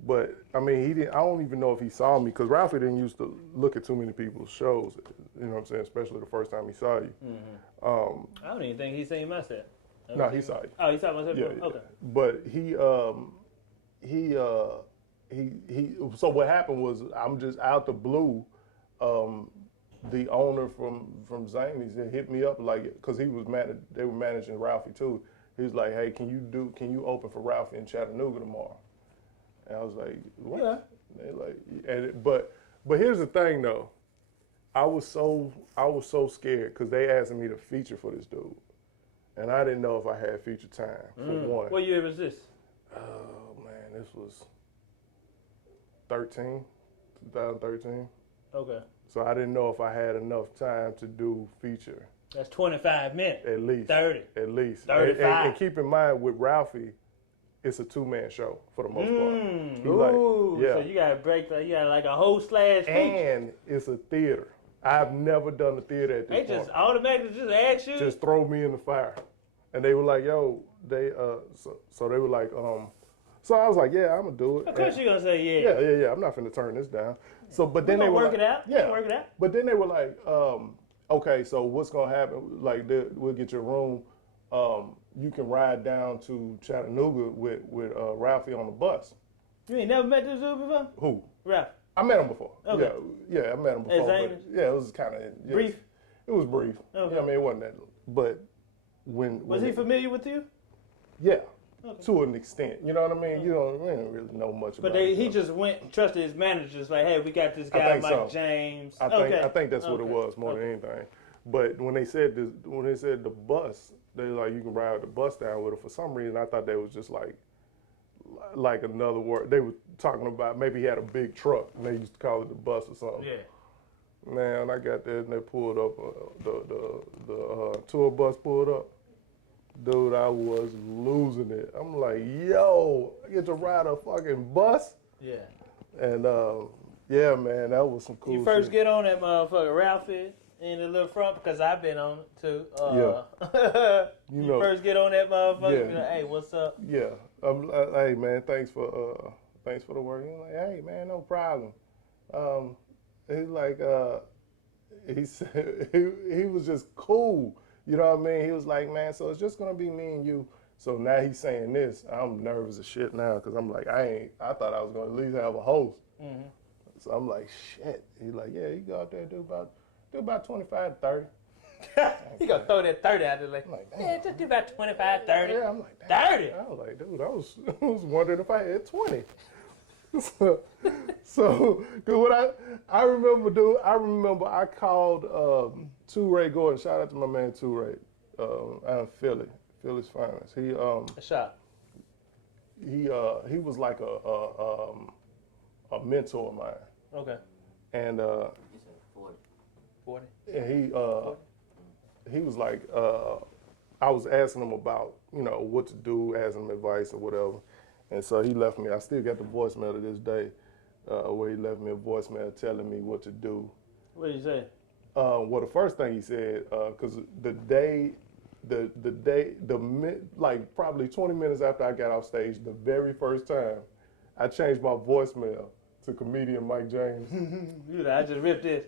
but I mean he didn't. I don't even know if he saw me because Ralphie didn't used to look at too many people's shows. You know what I'm saying? Especially the first time he saw you. I don't even think he seen my set. No, he saw you. Oh, he saw my set. Yeah. Okay. But he so what happened was I'm just out the blue. The owner from Zanies hit me up like because they were managing Ralphie too. He was like, "Hey, can you open for Ralphie in Chattanooga tomorrow?" And I was like, "What?" Yeah. They like, but here's the thing though. I was so scared because they asked me to feature for this dude, and I didn't know if I had feature time for one. What year was this? Oh man, this was 2013. Okay. So I didn't know if I had enough time to do feature. That's 25 minutes. At least. 30. At least. 35. And keep in mind with Ralphie, it's a 2-man show for the most part. Ooh. So you got to break, you got like a whole slash feature. And it's a theater. I've never done a theater at this point. They just automatically just ask you? Just throw me in the fire. And they were like, yo, so they were like, so I was like, yeah, I'm going to do it. Of course you're going to say yeah. Yeah. I'm not finna turn this down. So, but then they were work like, it out. Yeah. Work it out. But then they were like, okay, so what's going to happen? Like, we'll get your room. You can ride down to Chattanooga with Ralphie on the bus. You ain't never met this dude before? Who? Ralph. I met him before. Okay. Yeah, I met him before. As But it was kind of brief. It was brief. Okay. Yeah, I mean, it wasn't that. But when Was he familiar with you? Yeah, to an extent. You know what I mean? We don't really know much about. But he just went and trusted his managers. Like, hey, we got this guy, Mike James. I think that's what it was more than anything. But when they said the bus, they were like, you can ride the bus down with it. For some reason, I thought that was just like another word. They were talking about maybe he had a big truck and they used to call it the bus or something. Yeah. Man, I got there and they pulled up, the tour bus pulled up. Dude, I was losing it. I'm like, yo, I get to ride a fucking bus? Yeah. And yeah, man, that was some cool You first shit. get on that motherfucker Ralphie in the little front, because I've been on it too. You first get on that motherfucker, be like, hey, what's up? Yeah. Hey, man, thanks for the work. He's like, hey, man, no problem. He's like, he said, he was just cool. You know what I mean? He was like, man, so it's just going to be me and you. So now he's saying this. I'm nervous as shit now because I'm like, I thought I was going to at least have a host. Mm-hmm. So I'm like, shit. He's like, yeah, you go out there and do about 25 to 30. He gonna throw that 30 out there like, yeah, just do about 25, 30. Yeah, I'm like, damn. 30. I was like, dude, I was wondering if I had 20. So cause what I remember I called Toure Gordon. Shout out to my man Toure out of Philly's finest. A shot. He was like a mentor of mine. Okay. And You said 40. 40. and he was like, I was asking him about, what to do, asking him advice or whatever. And so he left me, I still got the voicemail to this day, where he left me a voicemail telling me what to do. What did he say? Well, the first thing he said, because like probably 20 minutes after I got off stage, the very first time, I changed my voicemail to comedian Mike James. I just ripped this.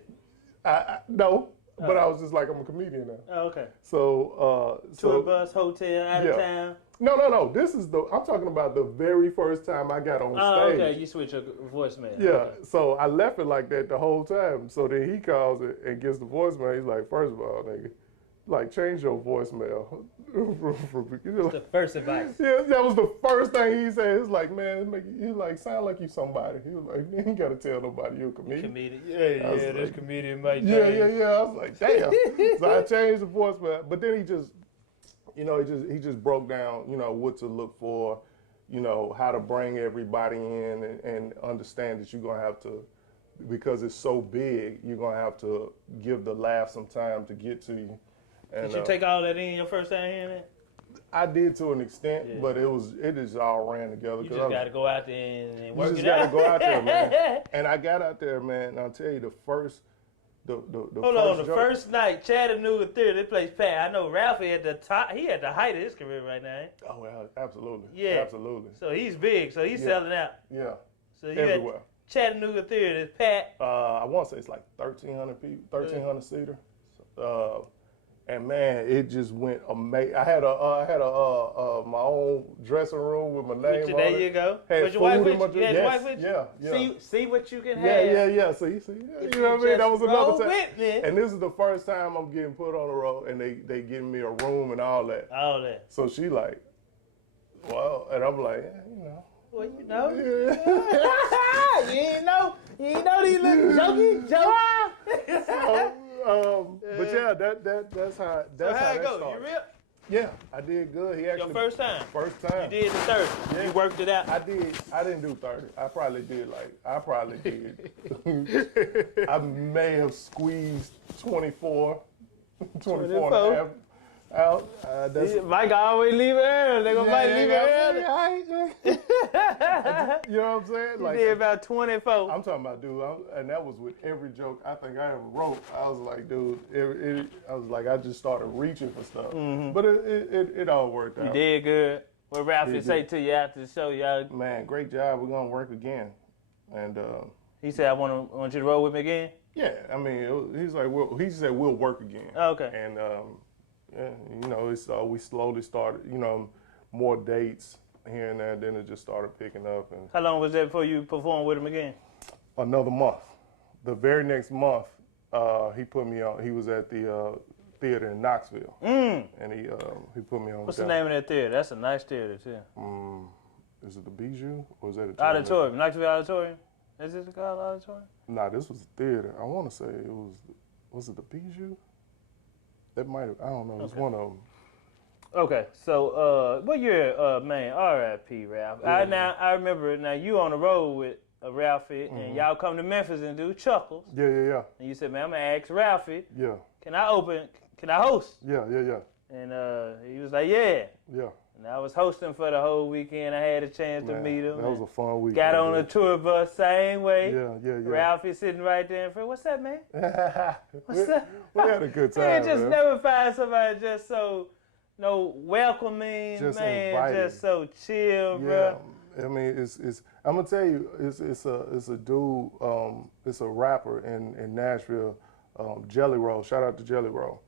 No. But I was just like, I'm a comedian now. Oh, okay. So, Tour bus, hotel, out of town. No. I'm talking about the very first time I got on stage. Okay. You switch your voicemail. Yeah. Okay. So I left it like that the whole time. So then he calls it and gets the voicemail. He's like, first of all, nigga, like change your voicemail. It's the first advice. Yeah, that was the first thing he said. It's like, man, you like sound like you somebody. He was like, you ain't gotta tell nobody you're a comedian. Yeah, this comedian Mike James. Yeah. I was like, damn. So I changed the voicemail, but then he just broke down, what to look for, how to bring everybody in and understand that you're gonna have to, because it's so big, you're gonna have to give the laugh some time to get to you. And, did you take all that in your first time hearing it? I did to an extent, but it just all ran together. You just got to go out there and work it out. You just got to go out there, man. And I got out there, man, and I'll tell you, the first first night, Chattanooga Theater, this place packed. I know Ralphie at the top, he at the height of his career right now. Oh, well, absolutely. Yeah. Absolutely. So he's big, so he's selling out. Yeah. So you everywhere. at Chattanooga Theater, it's packed. I want to say it's like 1,300 people, 1,300 seater. And man, it just went amazing. I had my own dressing room with my name on it. There you go. Had Was your wife food with you? Yes, Wife with you? Yeah. See what you can have. Yeah. See. You know what I mean? That was another time. With me. And this is the first time I'm getting put on the road, and they giving me a room and all that. All that. So she like, well, and I'm like, Well, you know. Yeah. You ain't know these little jokey. But yeah, that's how So how that it go? started. You real? Yeah, I did good. He actually Your first time? First time. You did the 30. Yeah. You worked it out. I didn't do 30. I probably did. I may have squeezed 24 and a half out. Mike always leave it early. They gonna Mike leave it early. You know what I'm saying? You did about 24. I'm talking about, dude, and that was with every joke I think I ever wrote. I was like, dude, I just started reaching for stuff. But it all worked out. You did good. What Ralphie say to you after the show, y'all? Man, great job. We're gonna work again. And He said, I want you to roll with me again? yeah, I mean, he said we'll work again. Okay. And yeah, you know, we slowly started, you know, more dates here and there. Then it just started picking up. And How long was that before you performed with him again? another month. The very next month, he put me on. He was at the theater in Knoxville, and he put me on. What's the name of that theater? That's a nice theater too. Is it the Bijou or is that a Auditorium, Knoxville Auditorium. Is this called Auditorium? Nah, this was a theater. I want to say it was it the Bijou? That might have. I don't know. It's one of them. Okay, so what year, man? R.I.P. Ralph. Yeah. I remember. Now you on the road with Ralphie, and y'all come to Memphis and do Chuckles. Yeah. And you said, man, I'm gonna ask Ralphie. Yeah. Can I host? Yeah. And he was like, yeah. Yeah. And I was hosting for the whole weekend. I had a chance to meet him. That was a fun weekend. Got on a tour bus, same way. Yeah. Ralphie sitting right there in front. What's up, man? What's up? We had a good time. Man, just man. never find somebody just so welcoming, Just man, inviting. just so chill, Yeah, bro. I mean, it's. I'm gonna tell you, it's a dude. It's a rapper in Nashville, Jelly Roll. Shout out to Jelly Roll.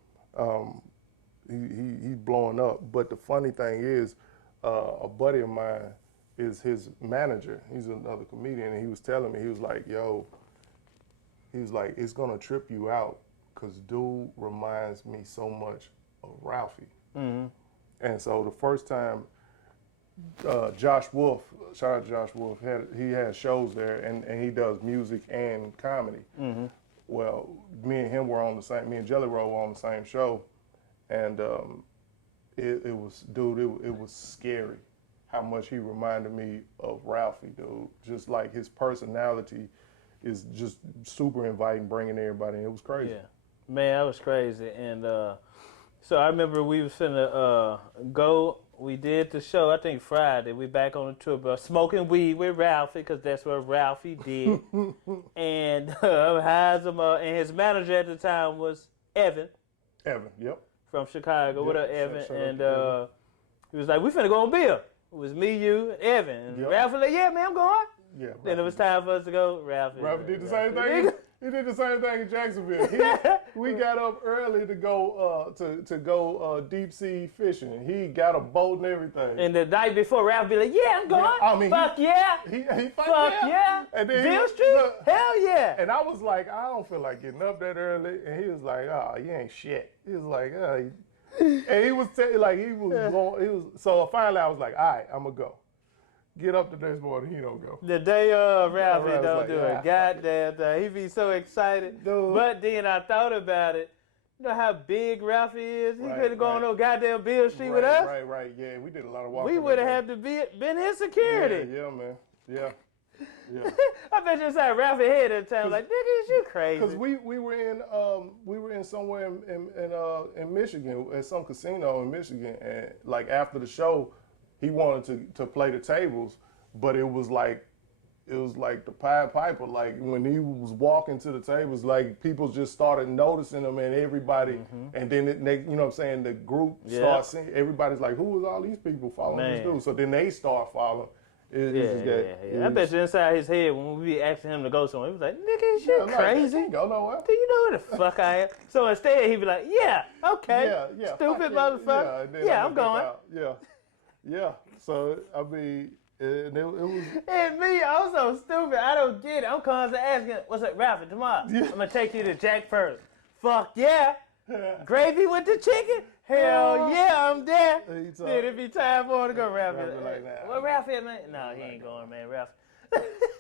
He's blowing up. But the funny thing is, a buddy of mine is his manager. He's another comedian, and he was telling me, he was like, "Yo," he was like, "It's gonna trip you out, cause dude reminds me so much of Ralphie." And so the first time, Josh Wolf, shout out to Josh Wolf, he had shows there, and he does music and comedy. Well, me and him were on the same, me and Jelly Roll were on the same show, and it was scary how much he reminded me of Ralphie, dude. Just like his personality is just super inviting, bringing everybody in. It was crazy. Yeah, man, that was crazy. And so I remember we was finna go. We did the show, I think Friday. We back on the tour bus, smoking weed with Ralphie, because that's what Ralphie did. And and his manager at the time was Evan. Evan, yep. From Chicago. What up, Yep, Evan? shout out And to Evan. he was like, we finna go on Bill. It was me, you, and Evan. And Yep. Ralphie like, yeah, man, I'm going. Yeah. Then it was time for us to go. Ralphie did the same thing. He did the same thing in Jacksonville. We got up early to go deep sea fishing. He got a boat and everything. And the night before, Ralph be like, yeah, I'm going. Yeah, I mean, fuck yeah. He Fuck yeah. And then Bill Street? Hell yeah. And I was like, I don't feel like getting up that early. And he was like, oh, you ain't shit. He was like, oh. And he was going. So finally, I was like, all right, I'm gonna go. Get up the next morning, he don't go. The day of, Ralphie Ralph's don't like, do yeah. it. Goddamn thing. He be so excited. Dude. But then I thought about it. You know how big Ralphie is? He could have gone on goddamn Bill Street with us. Right. Yeah, we did a lot of walking. We would have had to been his security. Yeah, man. Yeah. I bet you inside Ralphie head at the time, like, nigga, is you crazy? Because we were in somewhere in Michigan, at some casino in Michigan, and like after the show, he wanted to play the tables, but it was like the Pied Piper. Like when he was walking to the tables, like people just started noticing him, and everybody, and then they, you know what I'm saying, the group starts seeing. Everybody's like, who is all these people following this dude? So then they start following. I bet you inside his head when we be asking him to go somewhere, he was like, nigga, is you crazy? I can't go nowhere. Do you know who the fuck I am? So instead, he'd be like, yeah, okay. Yeah. Stupid motherfucker. Yeah, I'm going. Yeah. So, I mean, it was... And me, I'm so stupid. I don't get it. I'm constantly asking, what's up, Ralphie, tomorrow? I'm going to take you to Jack first. Fuck yeah. Gravy with the chicken? Hell yeah, I'm there. Then it be time for him to go, Ralphie. Ralphie like, nah. Well, Ralphie, man. No, he ain't going, man. Ralphie.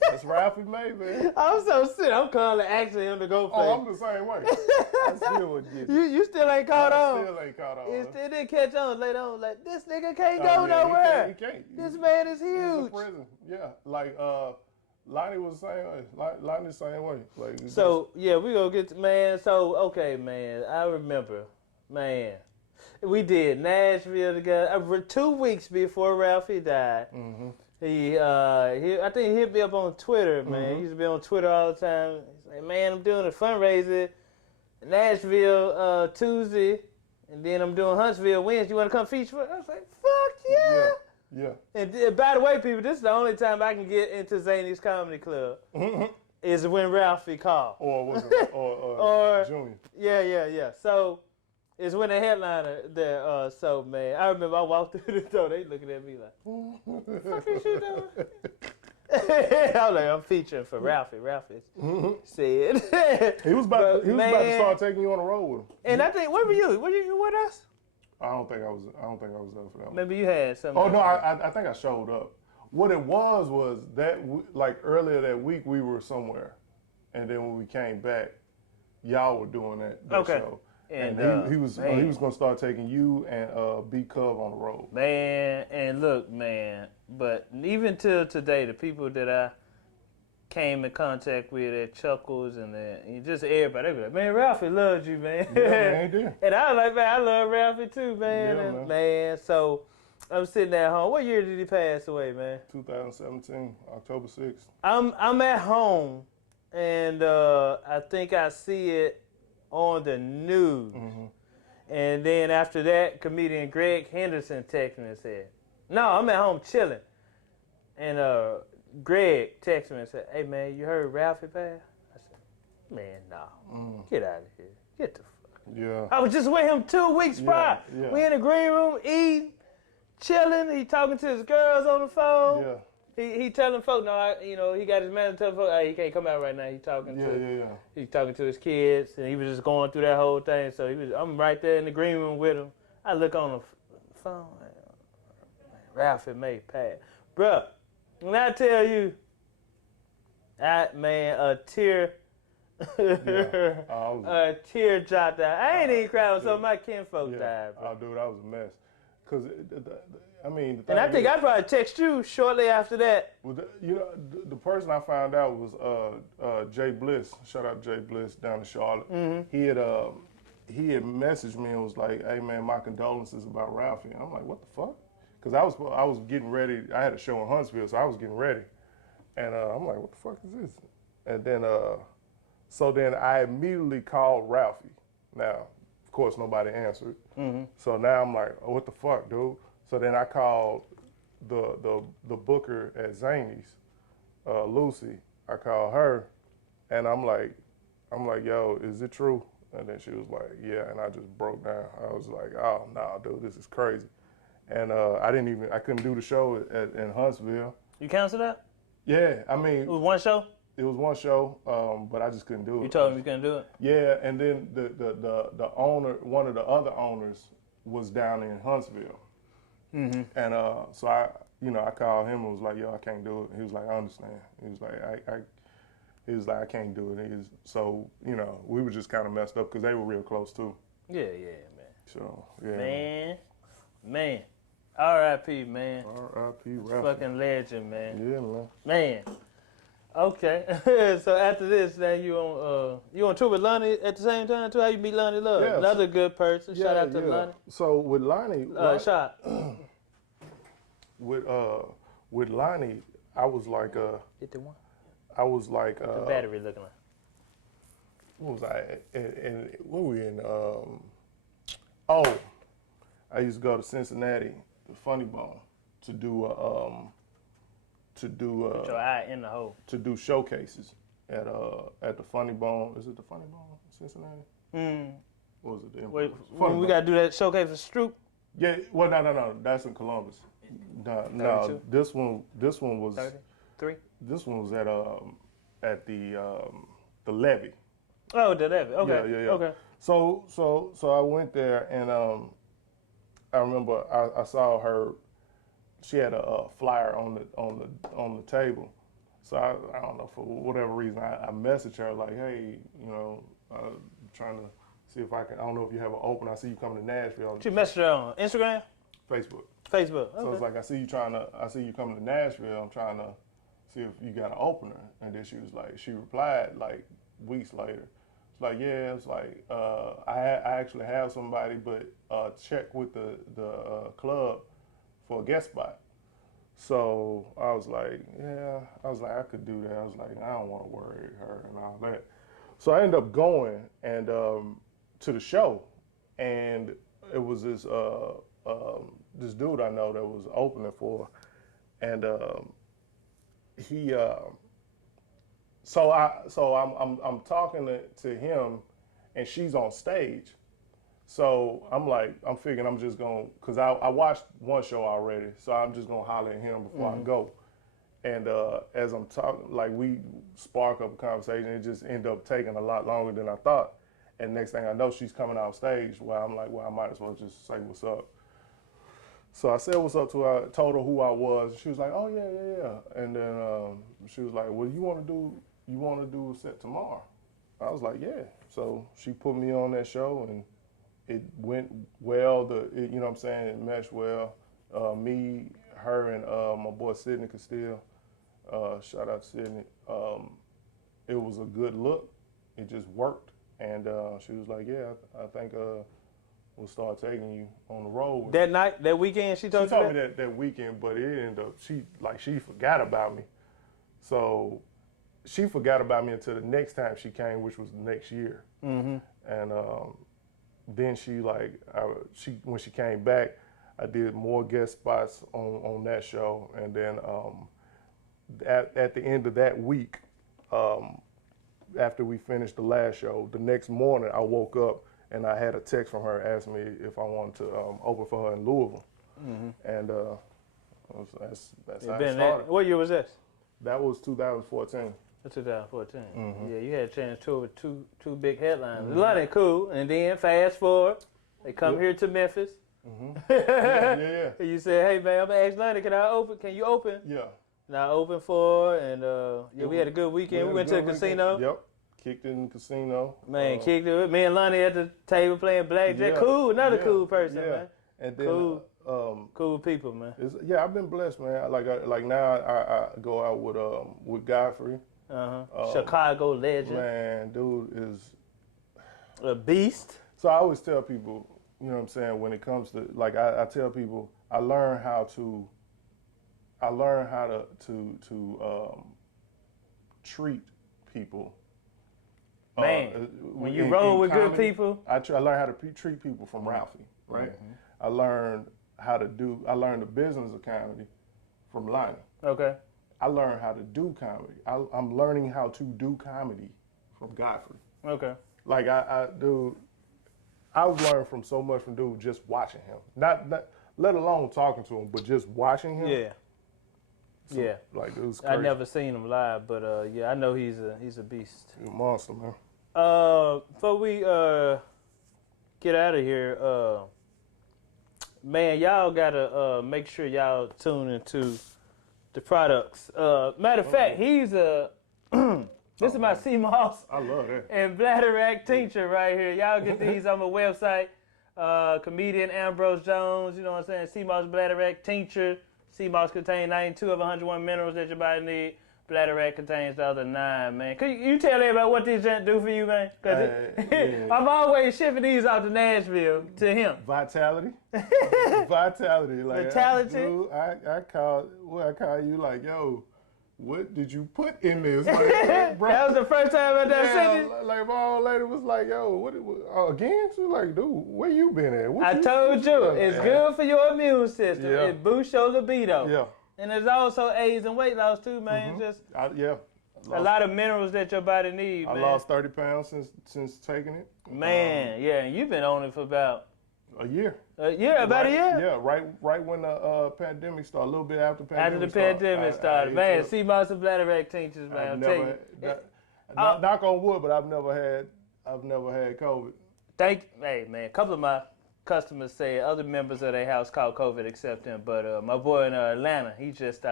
That's Ralphie May, man. I'm so sick. I'm calling actually him to go play. Oh, I'm the same way. I still would get it. You still ain't caught on. Still ain't caught on. It still didn't catch on later on. Like, this nigga can't Oh, go yeah, nowhere. He can't. This man is He's in huge. prison. Yeah, like Loni was the same way. Loni the same way. Like, So yeah, we gonna get to, man. So okay, man. I remember, man. We did Nashville together 2 weeks before Ralphie died. Mm-hmm. I think he hit me up on Twitter, man. Mm-hmm. He used to be on Twitter all the time. He's like, man, I'm doing a fundraiser in Nashville Tuesday, and then I'm doing Huntsville Wednesday. You want to come feature? I was like, fuck yeah. Yeah. And by the way, people, this is the only time I can get into Zany's Comedy Club is when Ralphie called. Or was it? Or Junior. Yeah. So it's when the headliner there. So man, I remember I walked through the door. They looking at me like, "What the fuck is you doing?" I was like, "I'm featuring for Ralphie." Ralphie said he was about to start taking you on the road with him. And I think, where were you? Were you with us? I don't think I was there for that one. Maybe you had something. Oh no, I think I showed up. What it was that like earlier that week we were somewhere, and then when we came back, y'all were doing that show. And he was gonna start taking you and B Cub on the road. Man, and look, man, but even till today, the people that I came in contact with at Chuckles and just everybody, they be like, man, Ralphie loved you, man. Yeah, man, he did. And I was like, man, I love Ralphie too, man. Yeah, And, man. So I'm sitting at home. What year did he pass away, man? 2017, October 6th. I'm at home, and I think I see it on the news. Mm-hmm. And then after that, comedian Greg Henderson texted me and said, no, I'm at home chilling. And Greg texted me and said, hey, man, you heard Ralphie pass? I said, man, no. Get out of here. Get the fuck. Yeah. I was just with him 2 weeks prior. Yeah. We in the green room eating, chilling. He talking to his girls on the phone. Yeah. He telling folks, he got his manager telling folks, hey, he can't come out right now. He talking He's talking to his kids, and he was just going through that whole thing. So I'm right there in the green room with him. I look on the phone, Ralphie May passed. Bruh, when I tell you, a tear, a tear dropped out. I ain't even crying when some of my kinfolk died, bro. Oh, dude, that was a mess. Cause I mean, and I think I probably text you shortly after that. The person I found out was Jay Bliss. Shout out Jay Bliss down in Charlotte. Mm-hmm. He had messaged me and was like, "Hey man, my condolences about Ralphie." And I'm like, "What the fuck?" Because I was getting ready. I had a show in Huntsville, so I was getting ready, and I'm like, "What the fuck is this?" And then so then I immediately called Ralphie. Now, of course, nobody answered. Mm-hmm. So now I'm like, "Oh, what the fuck, dude?" So then I called the booker at Zany's, Lucy. I called her, and I'm like, yo, is it true? And then she was like, yeah. And I just broke down. I was like, oh no, dude, this is crazy. And I couldn't do the show in Huntsville. You canceled that? Yeah, I mean, it was one show. It was one show, but I just couldn't do it. You told him you couldn't do it? Yeah, and then the owner, one of the other owners, was down in Huntsville. Mm-hmm. And so I called him and was like, yo, I can't do it. He was like, I understand. He was like, I can't do it. So, we were just kind of messed up because they were real close too. Yeah, man. So, yeah. Man. R.I.P., man. R.I.P. Ralphie. Fucking legend, man. Yeah, man. Man. Okay. So after this, now you on tour with Loni at the same time too? How you meet Loni Love? Yeah. Another good person. Yeah, Shout out to Loni. So with Loni, with Loni, I was like 51. I was like the battery looking like. What was I? And what were we in? I used to go to Cincinnati, the Funny Bone, to do Put your eye in the hole. To do showcases at the Funny Bone. Is it the Funny Bone, Cincinnati? What was it? When we gotta do that showcase for Stroop? Yeah. Well, no. That's in Columbus. No. This one was 33. This one was at the Levee. Oh, the Levee. Okay. Yeah. Okay. So I went there and I remember I saw her. She had a flyer on the table. So I don't know, for whatever reason, I messaged her like, hey, you know, trying to see if I don't know if you have an open. I see you coming to Nashville. Did you message her on Instagram? Facebook. Facebook. Okay. So it's like, I see you coming to Nashville. I'm trying to see if you got an opener. And then she replied like weeks later. It's like, yeah, it's like, I actually have somebody, but check with the club for a guest spot. So I was like, yeah, I could do that. I was like, I don't want to worry her and all that. So I ended up going and to the show, and it was this this dude I know that was opening for, and so I'm talking to him, and she's on stage. So I'm figuring I'm just going, because I watched one show already, so I'm just going to holler at him before I go. And as I'm talking, like, we spark up a conversation, it just ended up taking a lot longer than I thought. And next thing I know, she's coming off stage, where I'm like, well, I might as well just say what's up. So I said what's up to her, told her who I was. She was like, oh, yeah. And then she was like, well, you want to do a set tomorrow? I was like, yeah. So she put me on that show, and it went well. You know what I'm saying? It meshed well. Me, her, and my boy Sidney Castile. Shout out to Sidney. It was a good look. It just worked. And she was like, yeah, I think we'll start taking you on the road. That night, that weekend, she told me that weekend, but it ended up, she forgot about me. So she forgot about me until the next time she came, which was the next year. Mm-hmm. And then when she came back, I did more guest spots on that show. And then at the end of that week, after we finished the last show, the next morning I woke up and I had a text from her asking me if I wanted to open for her in Louisville. Mm-hmm. And that's how it started. What year was this? That was 2014. 2014. Mm-hmm. Yeah, you had a chance to tour with two big headlines. Mm-hmm. A lot of cool. And then fast forward, they come here to Memphis. Mm-hmm. yeah. And you said, hey man, I'm gonna ask Loni, can you open? Yeah. And I opened for her, and we had a good weekend. We went to the casino. Yep. Kicked it in the casino. Man, kicked it. Me and Loni at the table playing blackjack. Yeah. Cool, another cool person, man. And then cool people, man. I've been blessed, man. Like now I go out with Godfrey. Chicago legend. Man, dude is a beast. So I always tell people, you know what I'm saying, when it comes to, like, I tell people, I learned how to treat people. Man, when you roll with comedy, good people. I learned how to treat people from Ralphie, right? Mm-hmm. I learned the business of comedy from Loni. Okay. I learned how to do comedy. I'm learning how to do comedy from Godfrey. Okay. Like I've learned from so much from dude just watching him. Not let alone talking to him, but just watching him. Yeah. So, yeah. Like, it was crazy. I never seen him live, but I know he's a beast. He's a monster, man. Before we get out of here, man, y'all gotta make sure y'all tune into the products. Matter of fact, he's a this is my Seamoss. I love that. And Bladderwack tincture right here. Y'all get these on my website. Comedian Ambrose Jones, you know what I'm saying? Seamoss Bladderwack tincture. Seamoss contains 92 of 101 minerals that your body needs. Bladderwack contains the other 9, man. Could you tell everybody what these gents do for you, man? Because I'm always shipping these out to Nashville to him. Vitality. Vitality. Like, Vitality. I call you like, yo, what did you put in this? Like, bro, that was the first time I done seen it. Like, my old lady was like, yo, what again? She was like, dude, where you been at? I told you, it's good for your immune system. Yeah. It boosts your libido. Yeah. And there's also AIDS and weight loss too, man. Mm-hmm. A lot of minerals that your body needs, man. I lost 30 pounds since taking it. Man, and you've been on it for about a year. About a year? Yeah, right when the pandemic started, a little bit after the pandemic started. After the pandemic started. Man, Seamoss and Bladderwack tinctures, man. I'm telling you. Knock on wood, but I've never had COVID. Hey, man, a couple of my customers say other members of their house caught COVID except him. But my boy in Atlanta, he just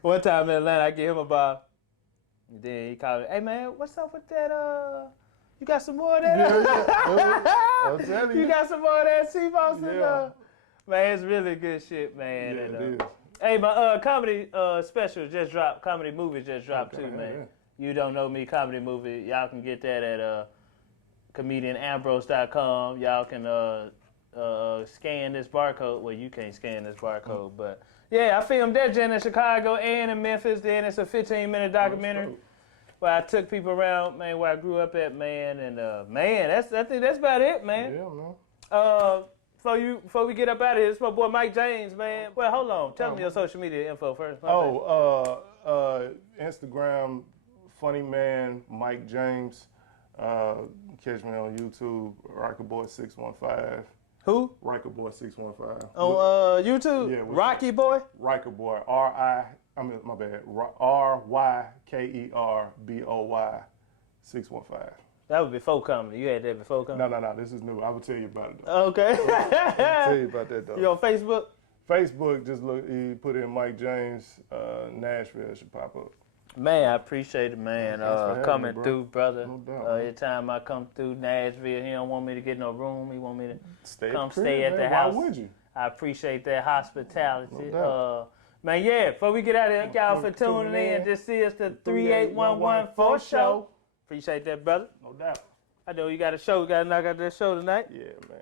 one time in Atlanta, I gave him a bottle. And then he called me, hey man, what's up with that? You got some more of that? Yeah. I'm telling you. You got some more of that Seamoss? Yeah. Man, it's really good shit, man. Yeah, And, it is. hey, my comedy special just dropped. Comedy movie just dropped too, man. Yeah. You Don't Know Me comedy movie. Y'all can get that at comedianambrose.com. Y'all can scan this barcode. Well, you can't scan this barcode, but yeah, I filmed that Jen in Chicago and in Memphis. Then it's a 15-minute documentary where I took people around, man, where I grew up at, man, and man, I think that's about it, man. Yeah, man. Before we get up out of here, it's my boy Mike James, man. Well, hold on. Tell me your social media info first. Instagram, funny man Mike James. Catch me on YouTube, Rikerboy615. Who? Rikerboy615. On YouTube? Yeah, Rocky Boy? Rikerboy, Rykerboy 615. That was before comedy. You had that before comedy? No, this is new. I will tell you about it though. Okay. I'll tell you about that though. You on Facebook? Facebook, just look, you put in Mike James, Nashville, it should pop up. Man, I appreciate it, man. Coming bro. through, brother. No doubt, Every time I come through Nashville, he don't want me to get no room. He want me to Stay come at the crib, stay at man. the house. Why would you? I appreciate that hospitality. No doubt. Man, yeah, before we get out of here, thank y'all for tuning in. Just see us the 3811 for show. Appreciate that, brother. No doubt. I know you got a show. We got to knock out that show tonight. Yeah, man.